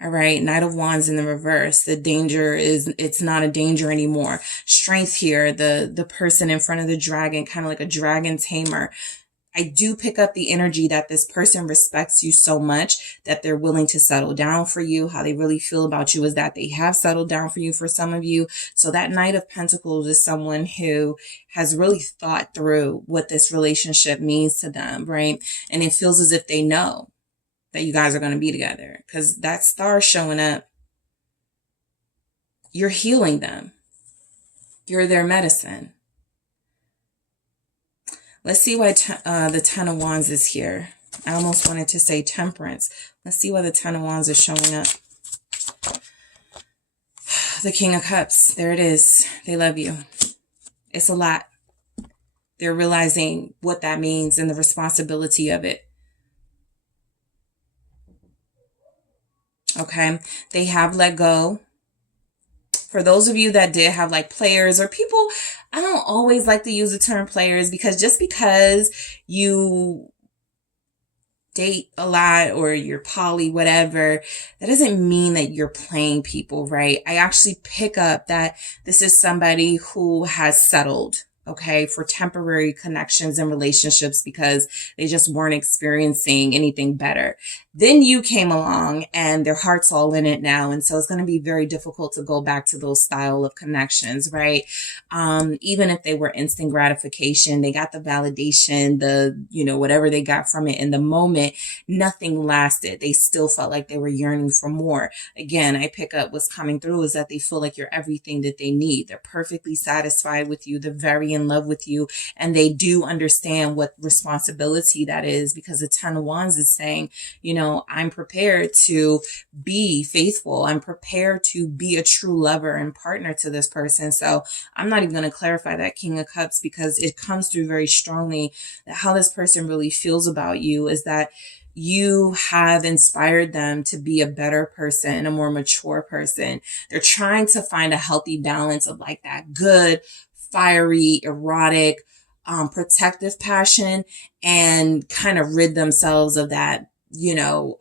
All right. Knight of Wands in the reverse. The danger is, it's not a danger anymore. Strength here. The person in front of the dragon, kind of like a dragon tamer. I do pick up the energy that this person respects you so much that they're willing to settle down for you. How they really feel about you is that they have settled down for you for some of you. So that Knight of Pentacles is someone who has really thought through what this relationship means to them, right? And it feels as if they know that you guys are going to be together because that star showing up, you're healing them. You're their medicine. Let's see why the Ten of Wands is here. I almost wanted to say Temperance. Let's see why the Ten of Wands is showing up. The King of Cups. There it is. They love you. It's a lot. They're realizing what that means and the responsibility of it. Okay, they have let go. For those of you that did have like players or people, I don't always like to use the term players because just because you date a lot or you're poly, whatever, that doesn't mean that you're playing people, right? I actually pick up that this is somebody who has settled. Okay, for temporary connections and relationships because they just weren't experiencing anything better. Then you came along and their heart's all in it now. And so it's going to be very difficult to go back to those style of connections, right? Even if they were instant gratification, they got the validation, the, you know, whatever they got from it in the moment, nothing lasted. They still felt like they were yearning for more. Again, I pick up what's coming through is that they feel like you're everything that they need. They're perfectly satisfied with you. They're very in love with you. And they do understand what responsibility that is because the Ten of Wands is saying, you know, I'm prepared to be faithful. I'm prepared to be a true lover and partner to this person. So I'm not even going to clarify that King of Cups because it comes through very strongly that how this person really feels about you is that you have inspired them to be a better person, a more mature person. They're trying to find a healthy balance of like that good, fiery, erotic, protective passion and kind of rid themselves of that, you know,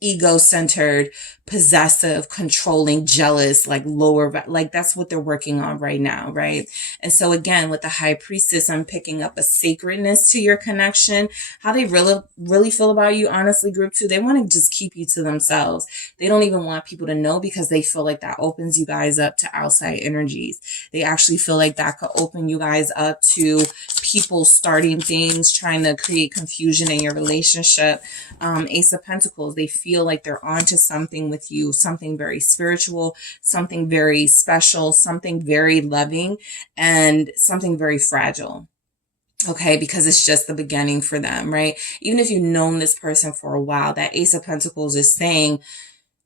ego-centered, possessive, controlling, jealous, like lower, like that's what they're working on right now, right? And so again, with the High Priestess, I'm picking up a sacredness to your connection. How they really feel about you, honestly, group 2, they want to just keep you to themselves. They don't even want people to know because they feel like that opens you guys up to outside energies. They actually feel like that could open you guys up to people starting things, trying to create confusion in your relationship. Ace of Pentacles, they feel like they're onto something with you, something very spiritual, something very special, something very loving, and something very fragile. Okay, because it's just the beginning for them, right? Even if you've known this person for a while, that Ace of Pentacles is saying,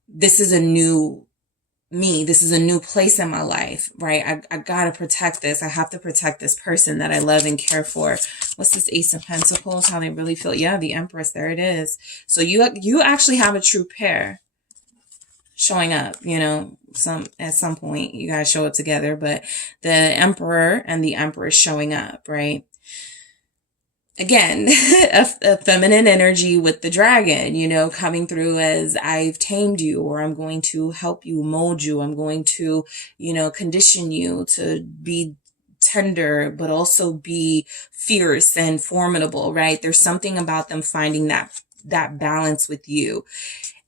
this is a new me. This is a new place in my life, right? I gotta protect this. I have to protect this person that I love and care for. What's this Ace of Pentacles? How they really feel? Yeah, the Empress. There it is. So you actually have a true pair. showing up, at some point you guys show up together, but the Emperor and the Empress showing up, right? Again, a feminine energy with the dragon, coming through as I've tamed you, or I'm going to help you, mold you. I'm going to, condition you to be tender, but also be fierce and formidable, right? There's something about them finding that balance with you.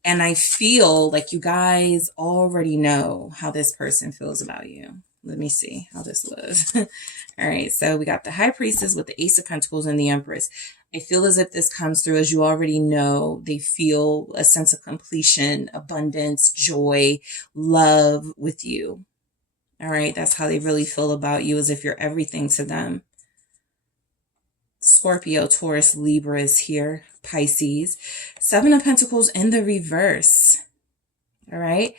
And I feel like you guys already know how this person feels about you. Let me see how this was. All right, so we got the High Priestess with the Ace of Pentacles and the Empress. I feel as if this comes through as you already know. They feel a sense of completion, abundance, joy, love with you. All right, that's how they really feel about you, as if you're everything to them. Scorpio, Taurus, Libra is here. Pisces. Seven of Pentacles in the reverse. All right,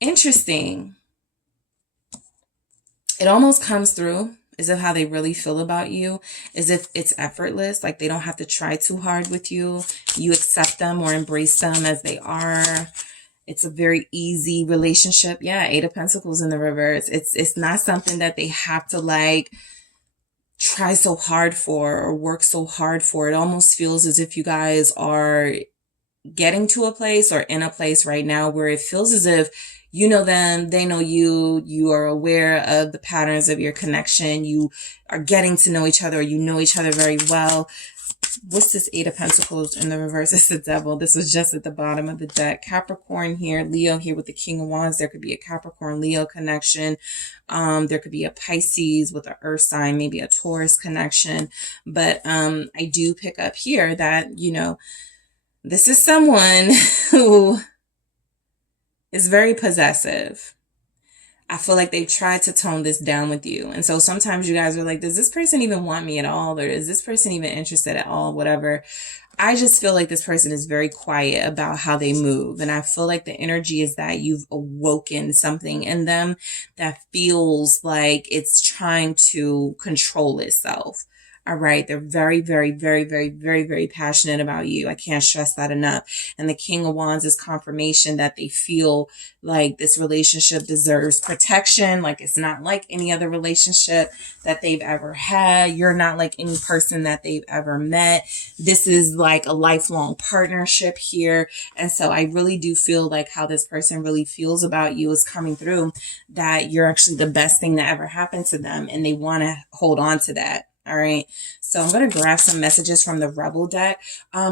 interesting. It almost comes through as if how they really feel about you, as if it's effortless, like they don't have to try too hard with you. You accept them or embrace them as they are. It's a very easy relationship. Yeah, Eight of Pentacles in the reverse. It's not something that they have to like try so hard for or work so hard for. It almost feels as if you guys are getting to a place or in a place right now where it feels as if you know them, they know you, you are aware of the patterns of your connection, you are getting to know each other, or you know each other very well. What's this Eight of Pentacles in the reverse? It's the Devil. This was just at the bottom of the deck. Capricorn here, Leo here with the King of Wands. There could be a Capricorn-Leo connection. There could be a Pisces with an Earth sign, maybe a Taurus connection. But I do pick up here that, this is someone who is very possessive. I feel like they've tried to tone this down with you. And so sometimes you guys are like, does this person even want me at all? Or is this person even interested at all? Whatever. I just feel like this person is very quiet about how they move. And I feel like the energy is that you've awoken something in them that feels like it's trying to control itself. All right. They're very, very, very, very, very, very passionate about you. I can't stress that enough. And the King of Wands is confirmation that they feel like this relationship deserves protection. Like it's not like any other relationship that they've ever had. You're not like any person that they've ever met. This is like a lifelong partnership here. And so I really do feel like how this person really feels about you is coming through, that you're actually the best thing that ever happened to them. And they want to hold on to that. All right. So I'm going to grab some messages from the Rebel deck.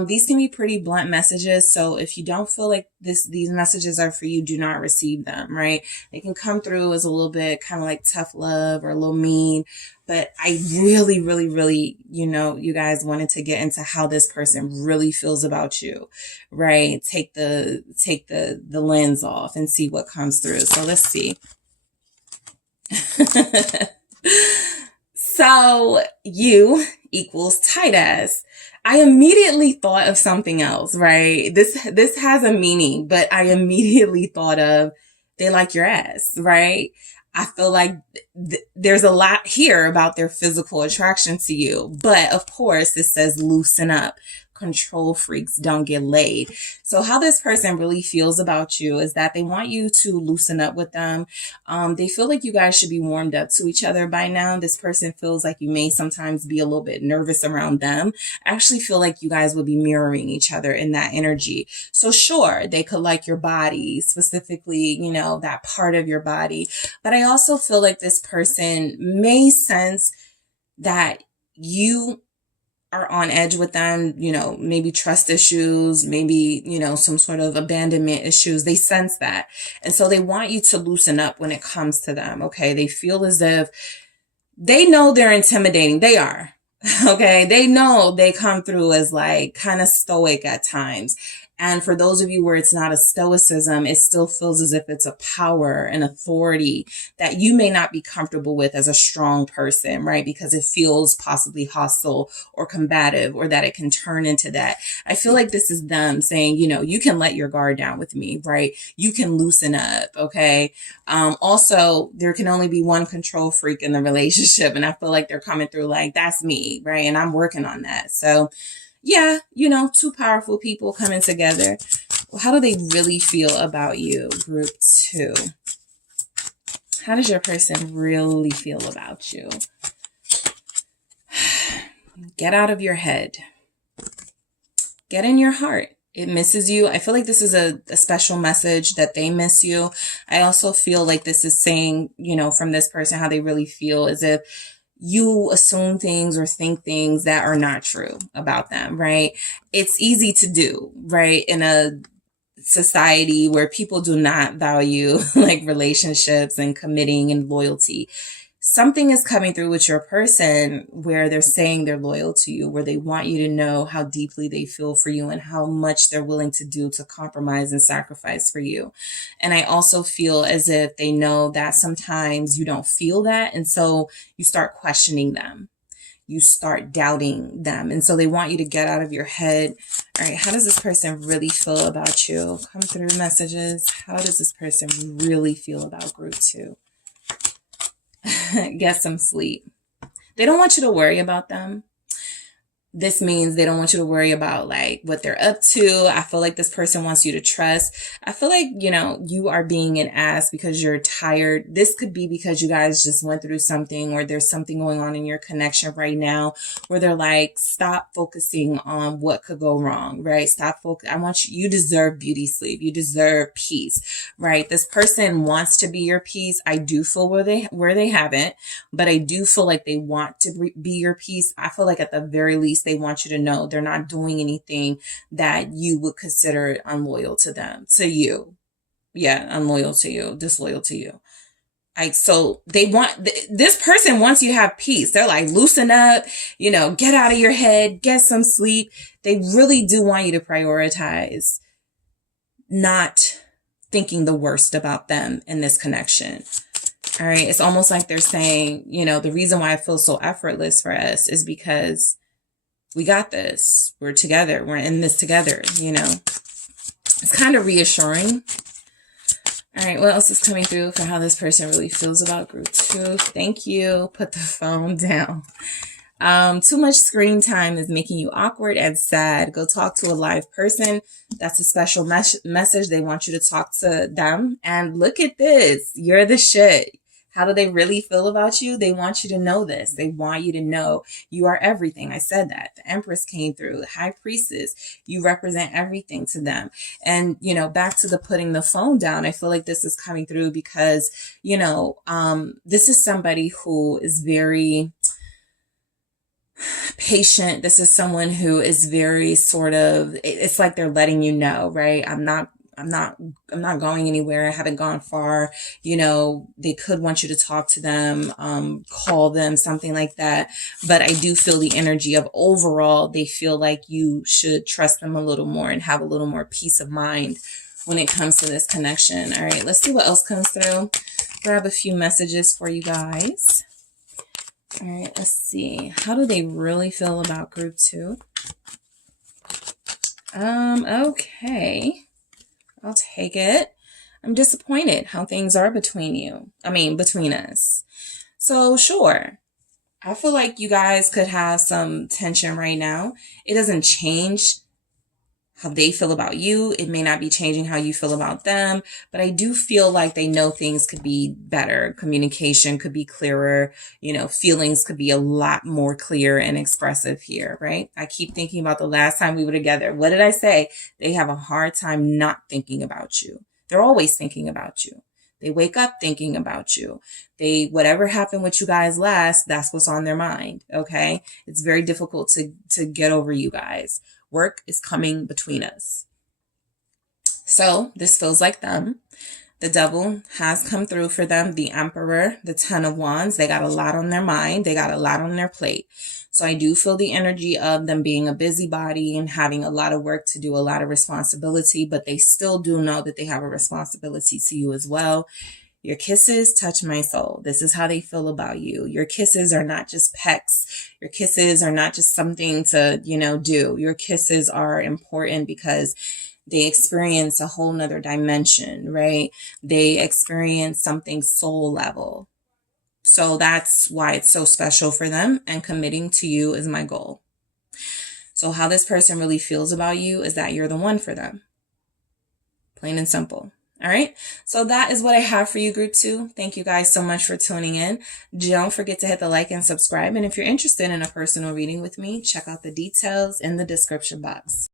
These can be pretty blunt messages. So if you don't feel like these messages are for you, do not receive them, right? They can come through as a little bit kind of like tough love or a little mean, but I really, really, really, you guys wanted to get into how this person really feels about you, right? Take the lens off and see what comes through. So let's see. So you equals tight ass. I immediately thought of something else, right? This has a meaning, but I immediately thought of they like your ass, right? I feel like there's a lot here about their physical attraction to you, but of course this says loosen up. Control freaks don't get laid. So how this person really feels about you is that they want you to loosen up with them. They feel like you guys should be warmed up to each other by now. This person feels like you may sometimes be a little bit nervous around them. I actually feel like you guys would be mirroring each other in that energy. So sure, they could like your body, specifically, that part of your body. But I also feel like this person may sense that you are on edge with them, maybe trust issues, maybe, some sort of abandonment issues. They sense that. And so they want you to loosen up when it comes to them. Okay. They feel as if they know they're intimidating. They are. Okay. They know they come through as like kind of stoic at times. And for those of you where it's not a stoicism, it still feels as if it's a power and authority that you may not be comfortable with as a strong person, right? Because it feels possibly hostile or combative, or that it can turn into that. I feel like this is them saying, you can let your guard down with me, right? You can loosen up. Okay. Also, there can only be one control freak in the relationship. And I feel like they're coming through like, that's me, right? And I'm working on that. So yeah, two powerful people coming together. How do they really feel about you, group 2? How does your person really feel about you? Get out of your head. Get in your heart. It misses you. I feel like this is a special message that they miss you. I also feel like this is saying, you know, from this person, how they really feel as if you assume things or think things that are not true about them, right? It's easy to do, right? In a society where people do not value like relationships and committing and loyalty. Something is coming through with your person where they're saying they're loyal to you, where they want you to know how deeply they feel for you and how much they're willing to do to compromise and sacrifice for you. And I also feel as if they know that sometimes you don't feel that. And so you start questioning them. You start doubting them. And so they want you to get out of your head. All right, how does this person really feel about you? Come through messages. How does this person really feel about group 2? Get some sleep. They don't want you to worry about them. This means they don't want you to worry about like what they're up to. I feel like this person wants you to trust. I feel like, you know, you are being an ass because you're tired. This could be because you guys just went through something, or there's something going on in your connection right now where they're like, stop focusing on what could go wrong, right? I want you deserve beauty sleep. You deserve peace, right? This person wants to be your peace. I do feel where they haven't, but I do feel like they want to be your peace. I feel like at the very least, they want you to know they're not doing anything that you would consider unloyal to you. Yeah, unloyal to you, disloyal to you. Like, so this person wants you to have peace. They're like, loosen up, you know, get out of your head, get some sleep. They really do want you to prioritize not thinking the worst about them in this connection. All right. It's almost like they're saying, you know, the reason why I feel so effortless for us is because we got this. We're together. We're in this together, you know. It's kind of reassuring. All right, what else is coming through for how this person really feels about group 2? Thank you. Put the phone down. Too much screen time is making you awkward and sad. Go talk to a live person. That's a special message. They want you to talk to them. And look at this. You're the shit. How do they really feel about you? They want you to know this. They want you to know you are everything. I said that. The Empress came through. The High Priestess. You represent everything to them. And, you know, back to the putting the phone down, I feel like this is coming through because, you know, this is somebody who is very patient. This is someone who is very sort of, it's like they're letting you know, right? I'm not going anywhere. I haven't gone far. You know, they could want you to talk to them, call them, something like that. But I do feel the energy of overall, they feel like you should trust them a little more and have a little more peace of mind when it comes to this connection. All right, let's see what else comes through. Grab a few messages for you guys. All right, let's see. How do they really feel about group 2? Okay. I'll take it. I'm disappointed how things are between us. So sure, I feel like you guys could have some tension right now. It doesn't change how they feel about you. It may not be changing how you feel about them, but I do feel like they know things could be better. Communication could be clearer. You know, feelings could be a lot more clear and expressive here, right? I keep thinking about the last time we were together. What did I say? They have a hard time not thinking about you. They're always thinking about you. They wake up thinking about you. Whatever happened with you guys last, that's what's on their mind. Okay. It's very difficult to get over you guys. Work is coming between us. So this feels like them. The Devil has come through for them. The Emperor, the 10 of Wands, they got a lot on their mind. They got a lot on their plate. So I do feel the energy of them being a busybody and having a lot of work to do, a lot of responsibility, but they still do know that they have a responsibility to you as well. Your kisses touch my soul. This is how they feel about you. Your kisses are not just pecks. Your kisses are not just something to, do. Your kisses are important because they experience a whole nother dimension, right? They experience something soul level. So that's why it's so special for them, and committing to you is my goal. So how this person really feels about you is that you're the one for them. Plain and simple. All right. So that is what I have for you, group 2. Thank you guys so much for tuning in. Don't forget to hit the like and subscribe. And if you're interested in a personal reading with me, check out the details in the description box.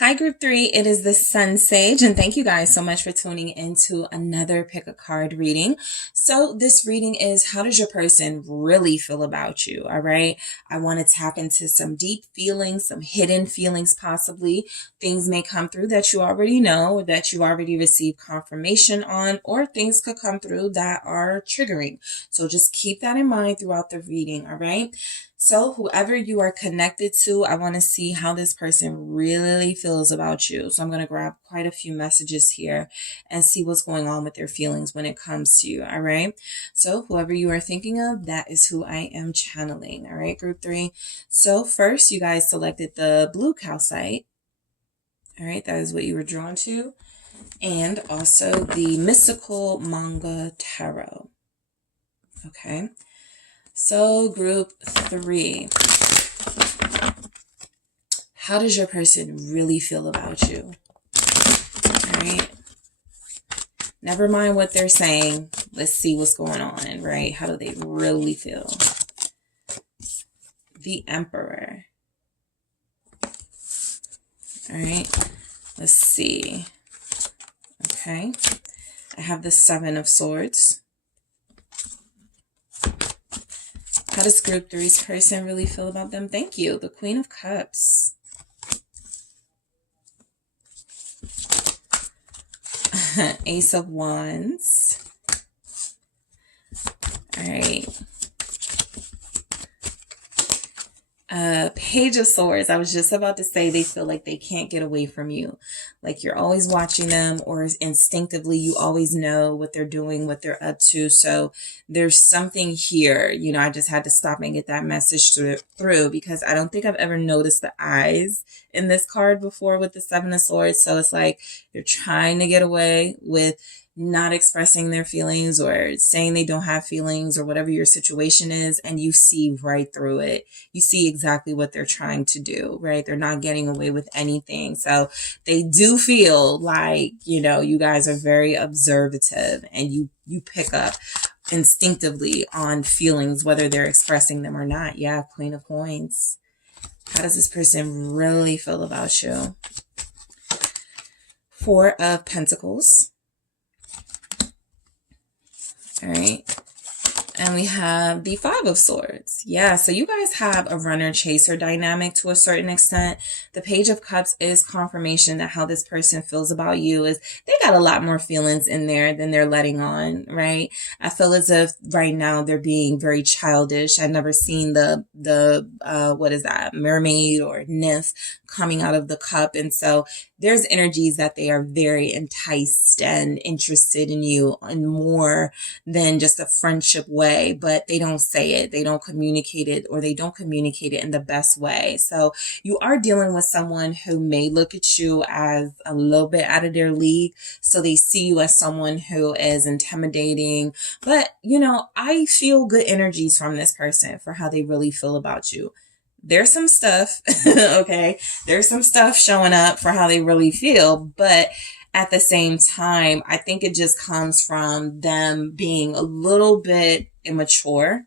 Hi, group 3. It is the SunSage, and thank you guys so much for tuning into another pick a card reading. So this reading is, how does your person really feel about you? All right. I want to tap into some deep feelings, some hidden feelings, possibly. Things may come through that you already know, or that you already received confirmation on, or things could come through that are triggering. So just keep that in mind throughout the reading. All right. So whoever you are connected to, I want to see how this person really feels about you. So I'm going to grab quite a few messages here and see what's going on with their feelings when it comes to you. All right. So whoever you are thinking of, that is who I am channeling. All right, group 3. So first, you guys selected the blue calcite. All right. That is what you were drawn to. And also the mystical manga tarot. Okay. So group 3, how does your person really feel about you? All right. Never mind what they're saying. Let's see what's going on, right? How do they really feel? The Emperor. All right. Let's see. Okay. I have the 7 of Swords. How does group 3's person really feel about them? Thank you. The Queen of Cups. Ace of Wands. All right. Page of Swords. I was just about to say they feel like they can't get away from you. Like you're always watching them, or instinctively you always know what they're doing, what they're up to. So there's something here. You know, I just had to stop and get that message through because I don't think I've ever noticed the eyes in this card before with the 7 of Swords. So it's like they're trying to get away with not expressing their feelings or saying they don't have feelings or whatever your situation is, and you see right through it. You see exactly what they're trying to do, right? They're not getting away with anything. So they do feel like, you know, you guys are very observative and you pick up instinctively on feelings, whether they're expressing them or not. Yeah, Queen of Coins. How does this person really feel about you? 4 of Pentacles. All right. And we have the 5 of Swords. Yeah, so you guys have a runner-chaser dynamic to a certain extent. The Page of Cups is confirmation that how this person feels about you is they got a lot more feelings in there than they're letting on, right? I feel as if right now they're being very childish. I've never seen the what is that, mermaid or nymph coming out of the cup. And so there's energies that they are very enticed and interested in you in more than just a friendship way, but they don't say it, they don't communicate it, or they don't communicate it in the best way. So you are dealing with someone who may look at you as a little bit out of their league. So they see you as someone who is intimidating, but you know, I feel good energies from this person for how they really feel about you. There's some stuff, okay? There's some stuff showing up for how they really feel, but at the same time, I think it just comes from them being a little bit immature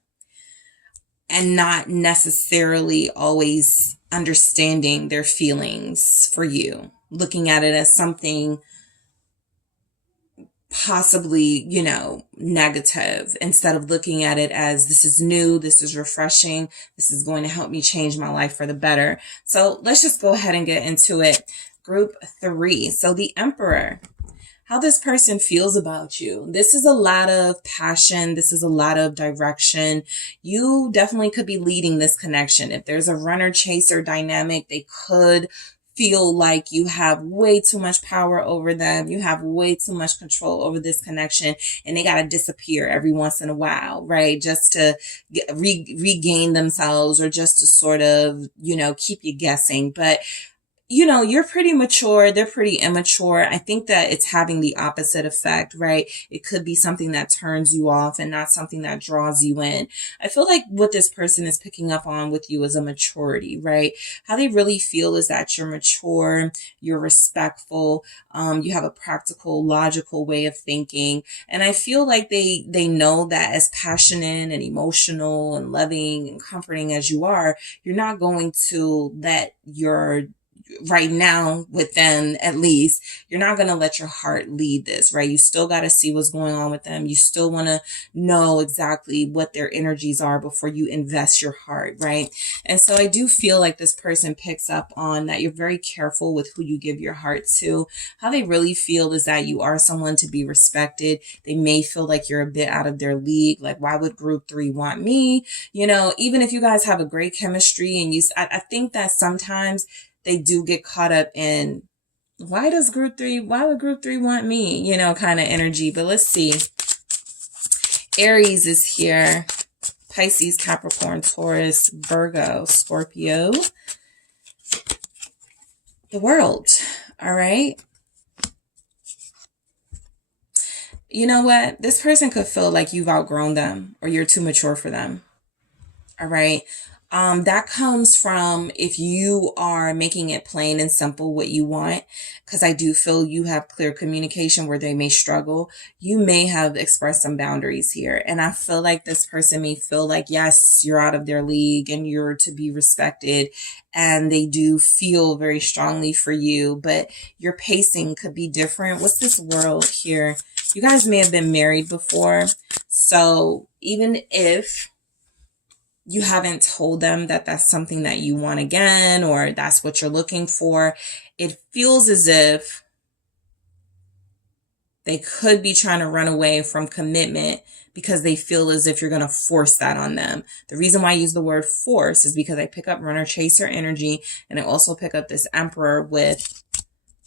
and not necessarily always understanding their feelings for you, looking at it as something possibly, you know, negative, instead of looking at it as this is new, this is refreshing, this is going to help me change my life for the better. So let's just go ahead and get into it. Group 3. So the Emperor, how this person feels about you. This is a lot of passion. This is a lot of direction. You definitely could be leading this connection. If there's a runner chaser dynamic, they could feel like you have way too much power over them. You have way too much control over this connection, and they got to disappear every once in a while, right? Just to regain themselves, or just to sort of, you know, keep you guessing. But you know, you're pretty mature, they're pretty immature. I think that it's having the opposite effect, right? It could be something that turns you off and not something that draws you in. I feel like what this person is picking up on with you is a maturity, right? How they really feel is that you're mature, you're respectful, you have a practical, logical way of thinking. And I feel like they know that as passionate and emotional and loving and comforting as you are, you're not going to let your right now with them, at least, you're not going to let your heart lead this, right? You still got to see what's going on with them. You still want to know exactly what their energies are before you invest your heart, right? And so I do feel like this person picks up on that you're very careful with who you give your heart to. How they really feel is that you are someone to be respected. They may feel like you're a bit out of their league. Like, why would group 3 want me? You know, even if you guys have a great chemistry and I think that sometimes they do get caught up in why would group 3 want me, you know, kind of energy. But let's see. Aries is here. Pisces, Capricorn, Taurus, Virgo, Scorpio. The World. All right. You know what? This person could feel like you've outgrown them or you're too mature for them. All right. That comes from if you are making it plain and simple what you want, because I do feel you have clear communication where they may struggle. You may have expressed some boundaries here. And I feel like this person may feel like, yes, you're out of their league and you're to be respected. And they do feel very strongly for you, but your pacing could be different. What's this World here? You guys may have been married before. So even if you haven't told them that that's something that you want again, or that's what you're looking for, it feels as if they could be trying to run away from commitment because they feel as if you're going to force that on them. The reason why I use the word force is because I pick up runner chaser energy, and I also pick up this Emperor with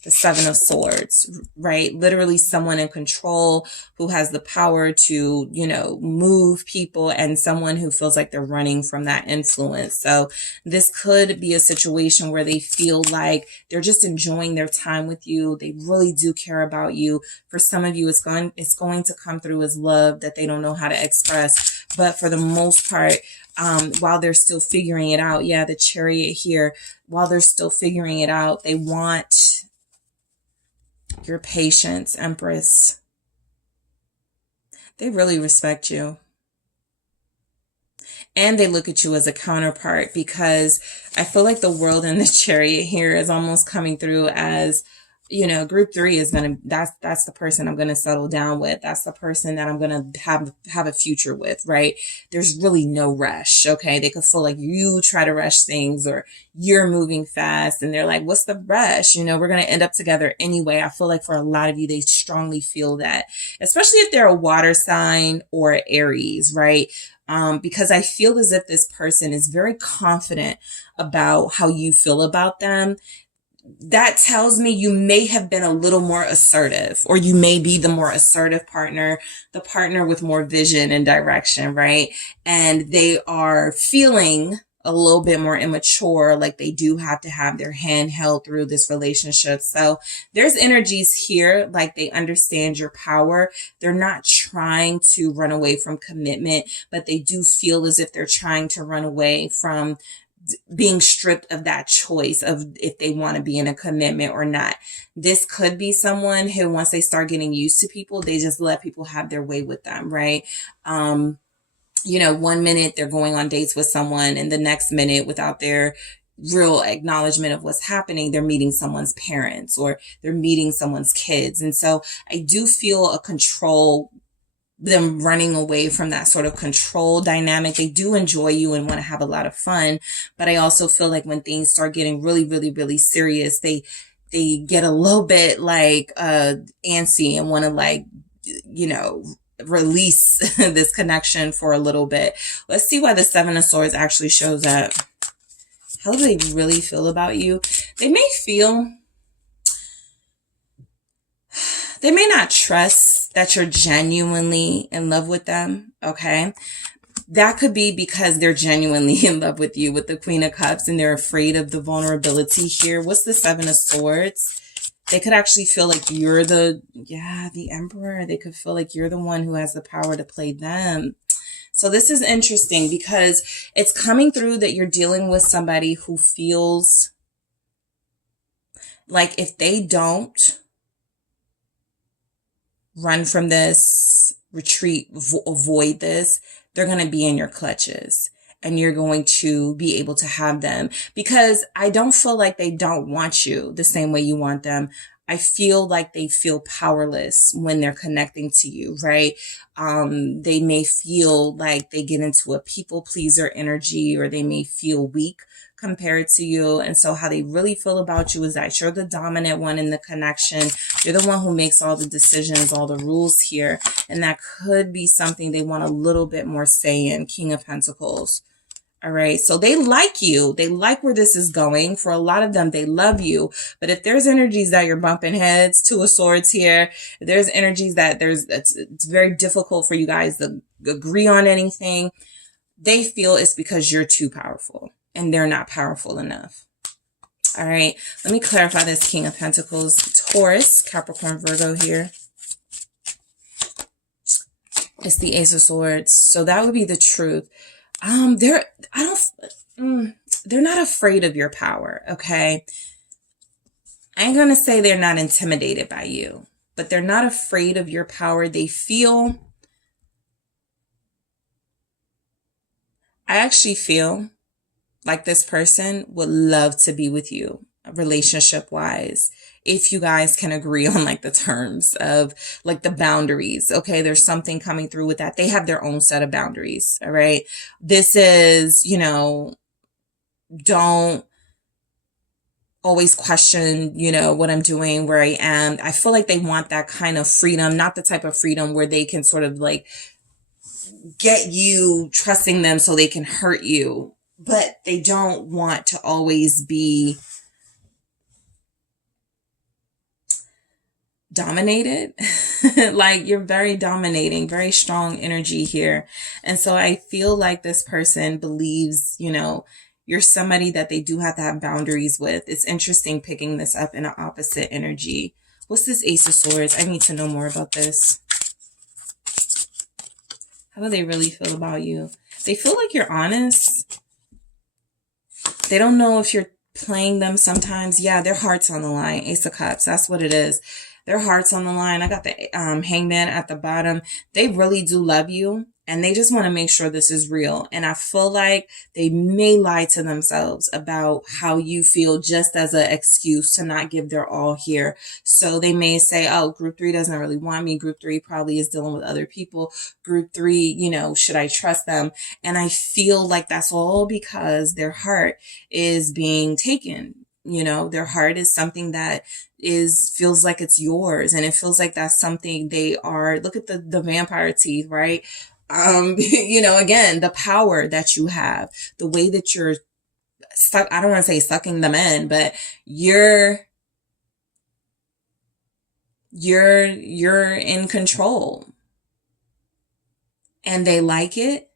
the 7 of Swords, right? Literally someone in control who has the power to, you know, move people, and someone who feels like they're running from that influence. So this could be a situation where they feel like they're just enjoying their time with you. They really do care about you. For some of you, it's going to come through as love that they don't know how to express. But for the most part, while they're still figuring it out, yeah, the Chariot here, while they're still figuring it out, they want your patience, Empress. They really respect you. And they look at you as a counterpart, because I feel like the World in the Chariot here is almost coming through as, you know, group 3 is going to, that's the person I'm going to settle down with. That's the person that I'm going to have a future with, right? There's really no rush. Okay. They could feel like you try to rush things, or you're moving fast, and they're like, what's the rush? You know, we're going to end up together anyway. I feel like for a lot of you, they strongly feel that, especially if they're a water sign or Aries, right? Because I feel as if this person is very confident about how you feel about them. That tells me you may have been a little more assertive, or you may be the more assertive partner, the partner with more vision and direction, right? And they are feeling a little bit more immature, like they do have to have their hand held through this relationship. So there's energies here, like they understand your power. They're not trying to run away from commitment, but they do feel as if they're trying to run away from being stripped of that choice of if they want to be in a commitment or not. This could be someone who, once they start getting used to people, they just let people have their way with them, right? You know, one minute they're going on dates with someone, and the next minute, without their real acknowledgement of what's happening, they're meeting someone's parents, or they're meeting someone's kids. And so I do feel a control, them running away from that sort of control dynamic. They do enjoy you and want to have a lot of fun. But I also feel like when things start getting really, really, really serious, they get a little bit like antsy and want to, like, you know, release this connection for a little bit. Let's see why the 7 of Swords actually shows up. How do they really feel about you? They may not trust that you're genuinely in love with them, okay? That could be because they're genuinely in love with you with the Queen of Cups and they're afraid of the vulnerability here. What's the Seven of Swords? They could actually feel like you're the Emperor. They could feel like you're the one who has the power to play them. So this is interesting because it's coming through that you're dealing with somebody who feels like if they don't run from this, retreat, avoid this, they're going to be in your clutches and you're going to be able to have them, because I don't feel like they don't want you the same way you want them. I feel like they feel powerless when they're connecting to you, right? They may feel like they get into a people pleaser energy, or they may feel weak compared to you. And so how they really feel about you is that you're the dominant one in the connection. You're the one who makes all the decisions, all the rules here. And that could be something they want a little bit more say in. King of Pentacles. All right. So they like you. They like where this is going. For a lot of them, they love you. But if there's energies that you're bumping heads, Two of Swords here, if there's energies that it's very difficult for you guys to agree on anything, they feel it's because you're too powerful and they're not powerful enough. All right. Let me clarify this King of Pentacles. Taurus, Capricorn, Virgo here. It's the Ace of Swords. So that would be the truth. They're not afraid of your power, okay? I ain't gonna say they're not intimidated by you, but they're not afraid of your power. They feel, I actually feel like this person would love to be with you relationship wise, if you guys can agree on like the terms of like the boundaries. Okay, there's something coming through with that. They have their own set of boundaries. All right, this is, you know, don't always question, you know, what I'm doing, where I am. I feel like they want that kind of freedom, not the type of freedom where they can sort of like get you trusting them so they can hurt you, but they don't want to always be dominated. Like you're very dominating, very strong energy here. And so I feel like this person believes, you know, you're somebody that they do have to have boundaries with. It's interesting picking this up in an opposite energy. What's this Ace of Swords? I need to know more about this. How do they really feel about you? They feel like you're honest. They don't know if you're playing them sometimes. Yeah, their heart's on the line. Ace of Cups. That's what it is. Their heart's on the line. I got the Hangman at the bottom. They really do love you. And they just want to make sure this is real. And I feel like they may lie to themselves about how you feel just as an excuse to not give their all here. So they may say, oh, group 3 doesn't really want me. Group 3 probably is dealing with other people. Group 3, you know, should I trust them? And I feel like that's all because their heart is being taken. You know, their heart is something that feels like it's yours. And it feels like that's something they are. Look at the vampire teeth, right? You know, again, the power that you have, the way that you're stuck, I don't want to say sucking them in, but you're in control, and they like it,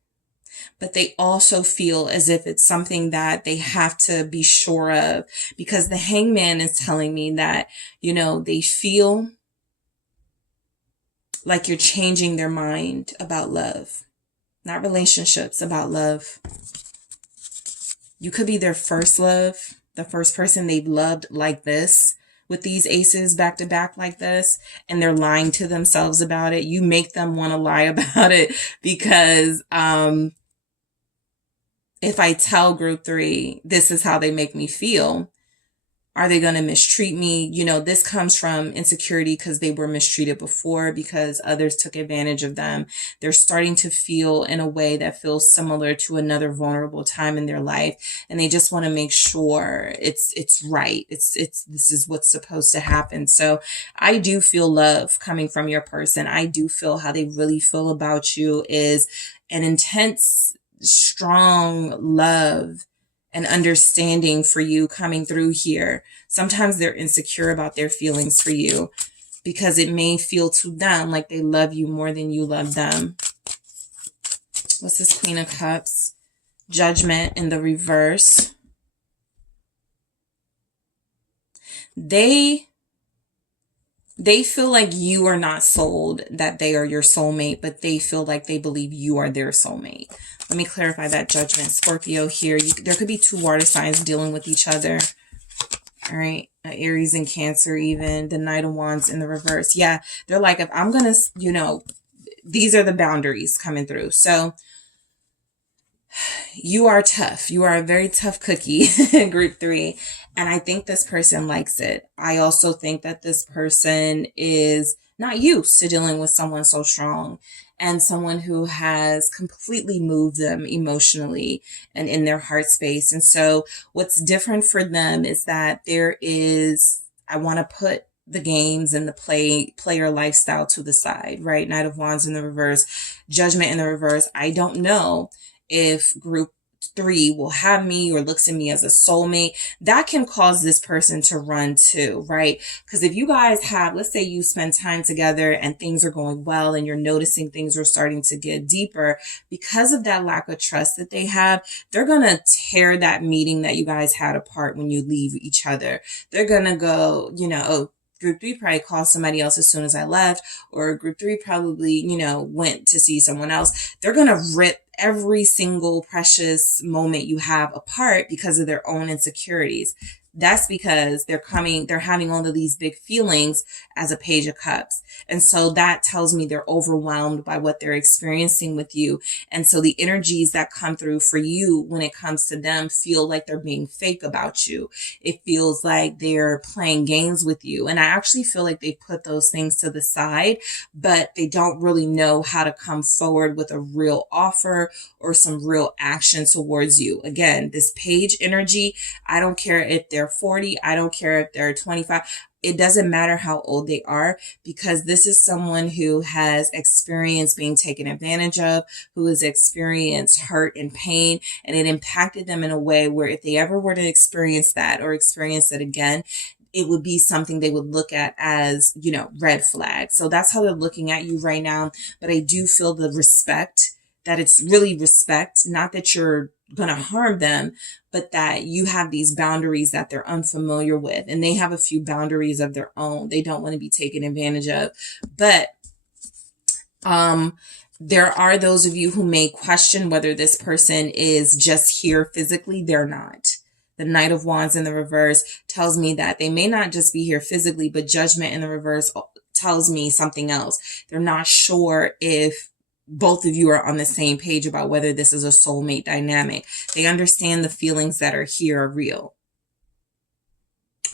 but they also feel as if it's something that they have to be sure of, because the Hangman is telling me that, you know, they feel like you're changing their mind about love, not relationships, about love. You could be their first love, the first person they've loved like this, with these aces back to back like this, and they're lying to themselves about it. You make them want to lie about it because if I tell group 3, this is how they make me feel, are they going to mistreat me? You know, this comes from insecurity because they were mistreated before, because others took advantage of them. They're starting to feel in a way that feels similar to another vulnerable time in their life. And they just want to make sure it's right. This is what's supposed to happen. So I do feel love coming from your person. I do feel how they really feel about you is an intense, strong love and understanding for you coming through here. Sometimes they're insecure about their feelings for you because it may feel to them like they love you more than you love them. What's this Queen of Cups? Judgment in the reverse. They feel like you are not sold that they are your soulmate, but they feel like they believe you are their soulmate. Let me clarify that, Judgment. Scorpio here. There could be two water signs dealing with each other. All right. Aries and Cancer even. The Knight of Wands in the reverse. Yeah. They're like, if I'm going to, these are the boundaries coming through. So you are tough. You are a very tough cookie, group 3. And I think this person likes it. I also think that this person is not used to dealing with someone so strong and someone who has completely moved them emotionally and in their heart space. And so what's different for them is that I want to put the games and the player lifestyle to the side, right? Knight of Wands in the reverse, Judgment in the reverse. I don't know if group 3 will have me or looks at me as a soulmate. That can cause this person to run too, right? Because if you guys have, let's say you spend time together and things are going well and you're noticing things are starting to get deeper, because of that lack of trust that they have, they're going to tear that meeting that you guys had apart when you leave each other. They're going to go, oh, group 3 probably called somebody else as soon as I left, or group 3 probably, went to see someone else. They're going to rip every single precious moment you have apart because of their own insecurities. That's because they're having all of these big feelings as a Page of Cups. And so that tells me they're overwhelmed by what they're experiencing with you. And so the energies that come through for you when it comes to them feel like they're being fake about you. It feels like they're playing games with you. And I actually feel like they put those things to the side, but they don't really know how to come forward with a real offer or some real action towards you. Again, this Page energy, I don't care if they're 40. I don't care if they're 25. It doesn't matter how old they are, because this is someone who has experienced being taken advantage of, who has experienced hurt and pain, and it impacted them in a way where if they ever were to experience that or experience it again, it would be something they would look at as, red flag. So that's how they're looking at you right now. But I do feel the respect, that it's really respect, not that you're going to harm them, but that you have these boundaries that they're unfamiliar with, and they have a few boundaries of their own. They don't want to be taken advantage of. But there are those of you who may question whether this person is just here physically. They're not. The Knight of Wands in the reverse tells me that they may not just be here physically, but Judgment in the reverse tells me something else. They're not sure if both of you are on the same page about whether this is a soulmate dynamic. They understand the feelings that are here are real.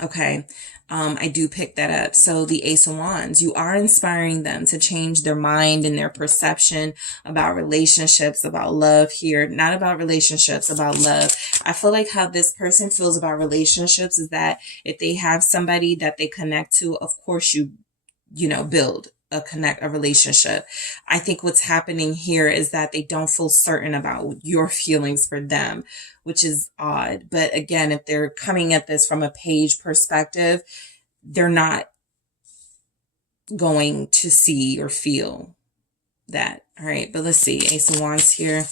Okay. I do pick that up. So the Ace of Wands, you are inspiring them to change their mind and their perception about relationships, about love here, not about relationships, about love. I feel like how this person feels about relationships is that if they have somebody that they connect to, of course you build a relationship. I think what's happening here is that they don't feel certain about your feelings for them, which is odd. But again, if they're coming at this from a Page perspective, they're not going to see or feel that. All right, but let's see. Ace of Wands here.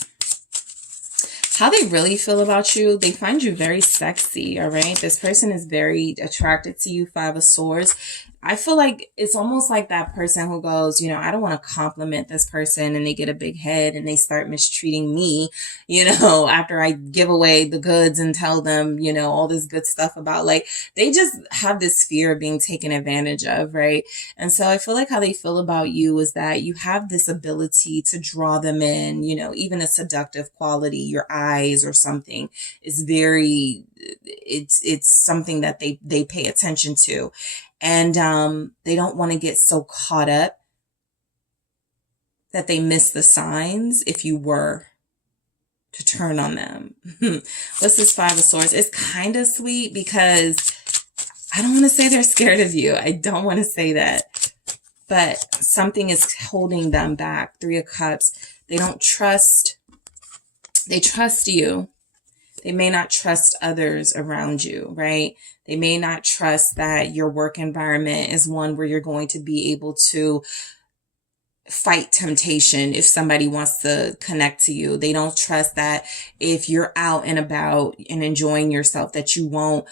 How they really feel about you, they find you very sexy, all right? This person is very attracted to you, 5 of Swords. I feel like it's almost like that person who goes, I don't want to compliment this person, and they get a big head and they start mistreating me, after I give away the goods and tell them, all this good stuff about, like, they just have this fear of being taken advantage of, right? And so I feel like how they feel about you is that you have this ability to draw them in, even a seductive quality, your eyes or something is very, it's something that they pay attention to. And they don't want to get so caught up that they miss the signs if you were to turn on them. What's this 5 of Swords? It's kind of sweet because I don't want to say they're scared of you. I don't want to say that. But something is holding them back. 3 of Cups. They don't trust. They trust you. They may not trust others around you, right? They may not trust that your work environment is one where you're going to be able to fight temptation if somebody wants to connect to you. They don't trust that if you're out and about and enjoying yourself, that you won't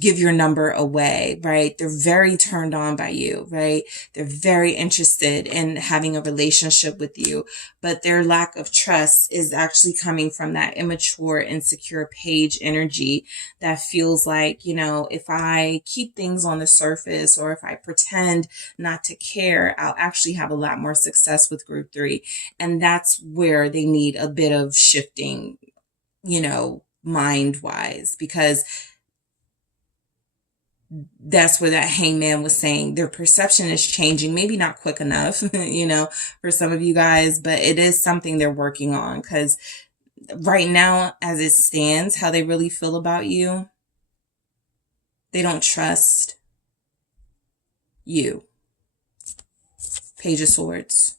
give your number away, right? They're very turned on by you, right? They're very interested in having a relationship with you, but their lack of trust is actually coming from that immature, insecure page energy that feels like, you know, if I keep things on the surface or if I pretend not to care, I'll actually have a lot more success with group 3. And that's where they need a bit of shifting, you know, mind wise, because that's where that hangman was saying their perception is changing, maybe not quick enough, you know, for some of you guys, but it is something they're working on, because right now, as it stands, how they really feel about you, they don't trust you. Page of Swords.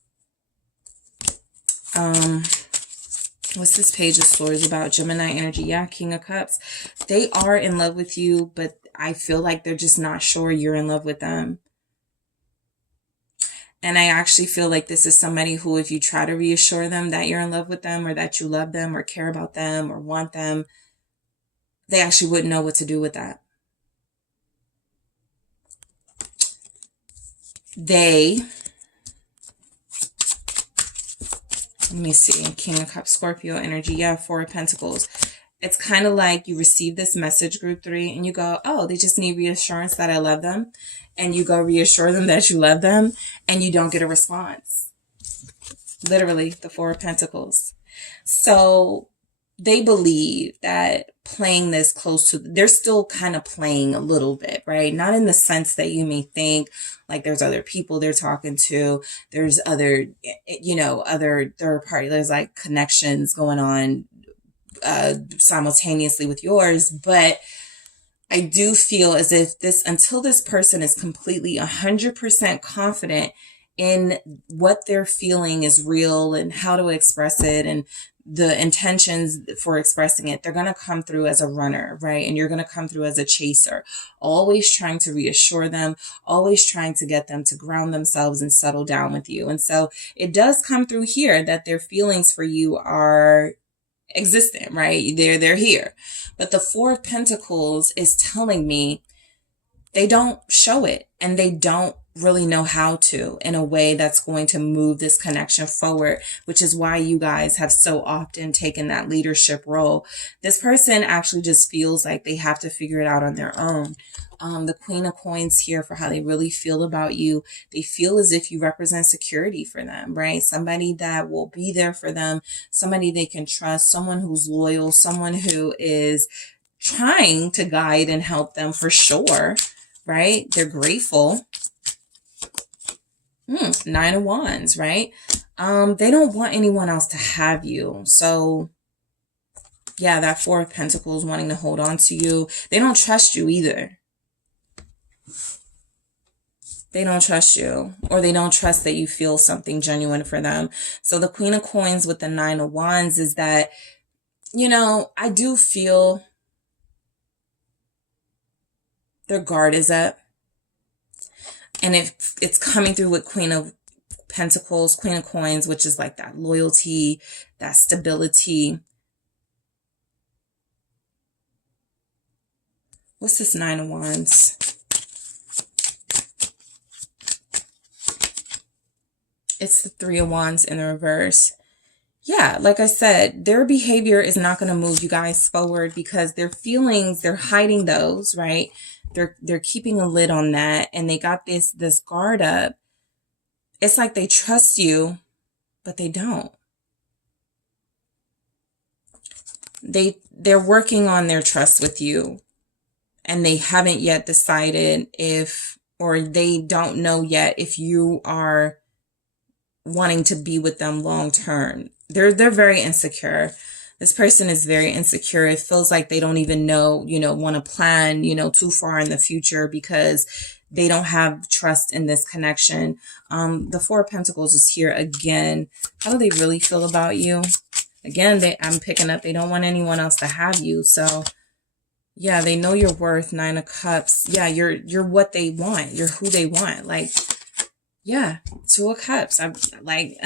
What's this Page of Swords about? Gemini energy. Yeah, King of Cups. They are in love with you, but I feel like they're just not sure you're in love with them. And I actually feel like this is somebody who, if you try to reassure them that you're in love with them or that you love them or care about them or want them, they actually wouldn't know what to do with that. Let me see, King of Cups, Scorpio energy. Yeah, Four of Pentacles. It's kind of like you receive this message, group 3, and you go, oh, they just need reassurance that I love them. And you go reassure them that you love them, and you don't get a response. Literally, the Four of Pentacles. So they believe that playing this close to, they're still kind of playing a little bit, right? Not in the sense that you may think like there's other people they're talking to. There's other, you know, other third party. There's like connections going on simultaneously with yours. But I do feel as if until this person is completely 100% confident in what they're feeling is real and how to express it and the intentions for expressing it, they're going to come through as a runner, right? And you're going to come through as a chaser, always trying to reassure them, always trying to get them to ground themselves and settle down with you. And so it does come through here that their feelings for you are existent, right? They're here. But the Four of Pentacles is telling me they don't show it, and they don't really know how to in a way that's going to move this connection forward, which is why you guys have so often taken that leadership role. This person actually just feels like they have to figure it out on their own. The Queen of Coins here for how they really feel about you. They feel as if you represent security for them, right? Somebody that will be there for them, somebody they can trust, someone who's loyal, someone who is trying to guide and help them for sure, right? They're grateful. Nine of Wands, right? They don't want anyone else to have you. So yeah, that Four of Pentacles wanting to hold on to you. They don't trust you either. They don't trust you, or they don't trust that you feel something genuine for them. So the Queen of Coins with the Nine of Wands is that, you know, I do feel their guard is up. And if it's coming through with Queen of Pentacles, Queen of Coins, which is like that loyalty, that stability. What's this Nine of Wands? It's the Three of Wands in the reverse. Yeah, like I said, their behavior is not going to move you guys forward because their feelings, they're hiding those, right? They're keeping a lid on that, and they got this guard up. It's like they trust you, but they don't. They're working on their trust with you, and they haven't yet decided if, or they don't know yet if you are wanting to be with them long term. They're very insecure. This person is very insecure. It feels like they don't even know, want to plan, too far in the future because they don't have trust in this connection. The Four of Pentacles is here again. How do they really feel about you? Again, I'm picking up, they don't want anyone else to have you. So yeah, they know your worth. Nine of Cups. Yeah, you're what they want. You're who they want. Like, Yeah, Two of Cups. I'm like,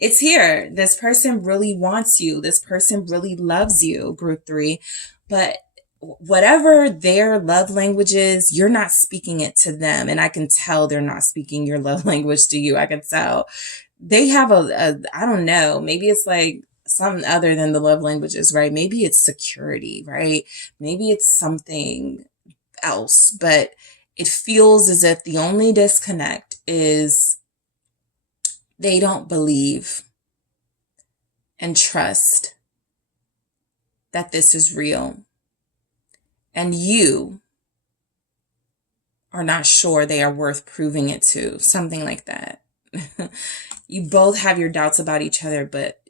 it's here. This person really wants you. This person really loves you, group 3. But whatever their love language is, you're not speaking it to them. And I can tell they're not speaking your love language to you. I can tell. They have I don't know, maybe it's like something other than the love languages, right? Maybe it's security, right? Maybe it's something else, but it feels as if the only disconnect is they don't believe and trust that this is real. And you are not sure they are worth proving it to. Something like that. You both have your doubts about each other, but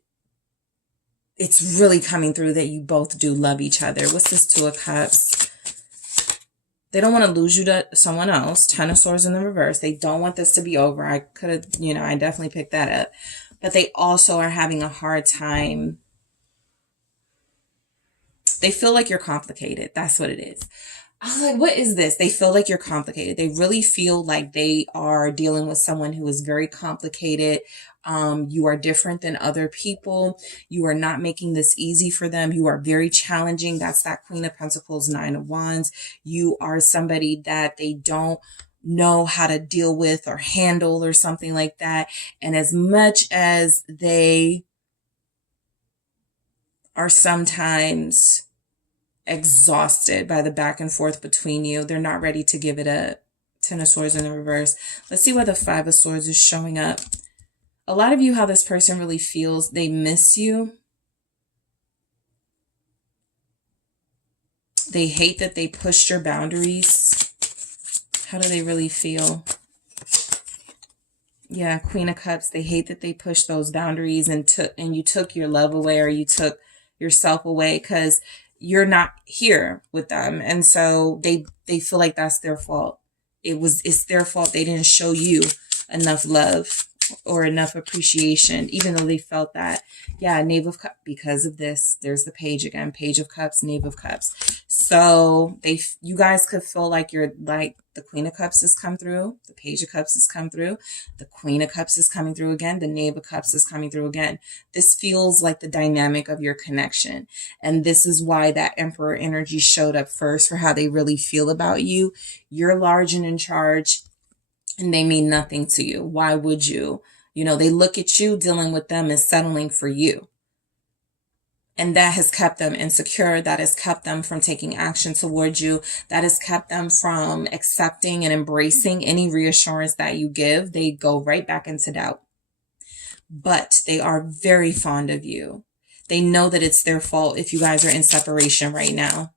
it's really coming through that you both do love each other. What's this Two of Cups? They don't want to lose you to someone else. Ten of Swords in the reverse. They don't want this to be over. I could have, I definitely picked that up. But they also are having a hard time. They feel like you're complicated. That's what it is. I was like, what is this? They feel like you're complicated. They really feel like they are dealing with someone who is very complicated. You are different than other people. You are not making this easy for them. You are very challenging. That's that Queen of Pentacles, Nine of Wands. You are somebody that they don't know how to deal with or handle or something like that. And as much as they are sometimes exhausted by the back and forth between you, they're not ready to give it up. Ten of Swords in the reverse. Let's see why the Five of Swords is showing up. A lot of you, how this person really feels, they miss you. They hate that they pushed your boundaries. How do they really feel? Yeah, Queen of Cups. They hate that they pushed those boundaries and you took your love away, or you took yourself away because you're not here with them. And so they feel like that's their fault. It's their fault. They didn't show you enough love or enough appreciation, even though they felt that. Yeah, Knave of Cups. Because of this, there's the Page again. Page of Cups, Knave of Cups. So you guys could feel like you're like the Queen of Cups has come through, the Page of Cups has come through, the Queen of Cups is coming through again, the Knave of Cups is coming through again. This feels like the dynamic of your connection. And this is why that Emperor energy showed up first, for how they really feel about you. You're large and in charge, and they mean nothing to you. Why would you? They look at you dealing with them as settling for you. And that has kept them insecure. That has kept them from taking action towards you. That has kept them from accepting and embracing any reassurance that you give. They go right back into doubt. But they are very fond of you. They know that it's their fault if you guys are in separation right now.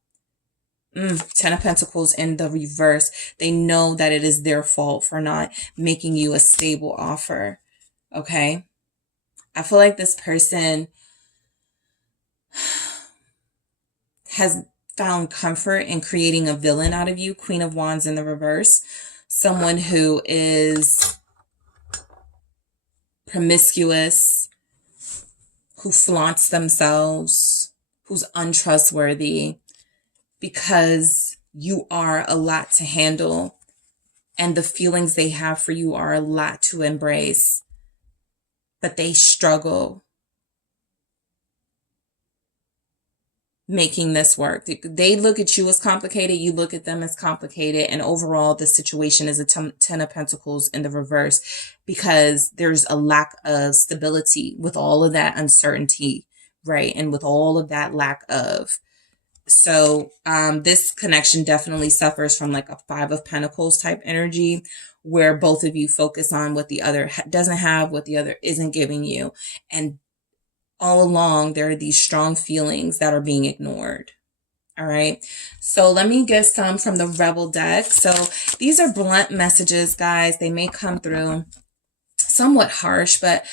Ten of Pentacles in the reverse. They know that it is their fault for not making you a stable offer. Okay? I feel like this person has found comfort in creating a villain out of you. Queen of Wands in the reverse. Someone who is promiscuous, who flaunts themselves, who's untrustworthy, because you are a lot to handle and the feelings they have for you are a lot to embrace, but they struggle making this work. They look at you as complicated, you look at them as complicated, and overall the situation is a Ten of Pentacles in the reverse, because there's a lack of stability with all of that uncertainty, right? And with all of that lack of. So this connection definitely suffers from like a Five of Pentacles type energy, where both of you focus on what the other doesn't have, what the other isn't giving you. And all along, there are these strong feelings that are being ignored. All right. So let me get some from the Rebel deck. So these are blunt messages, guys. They may come through somewhat harsh, but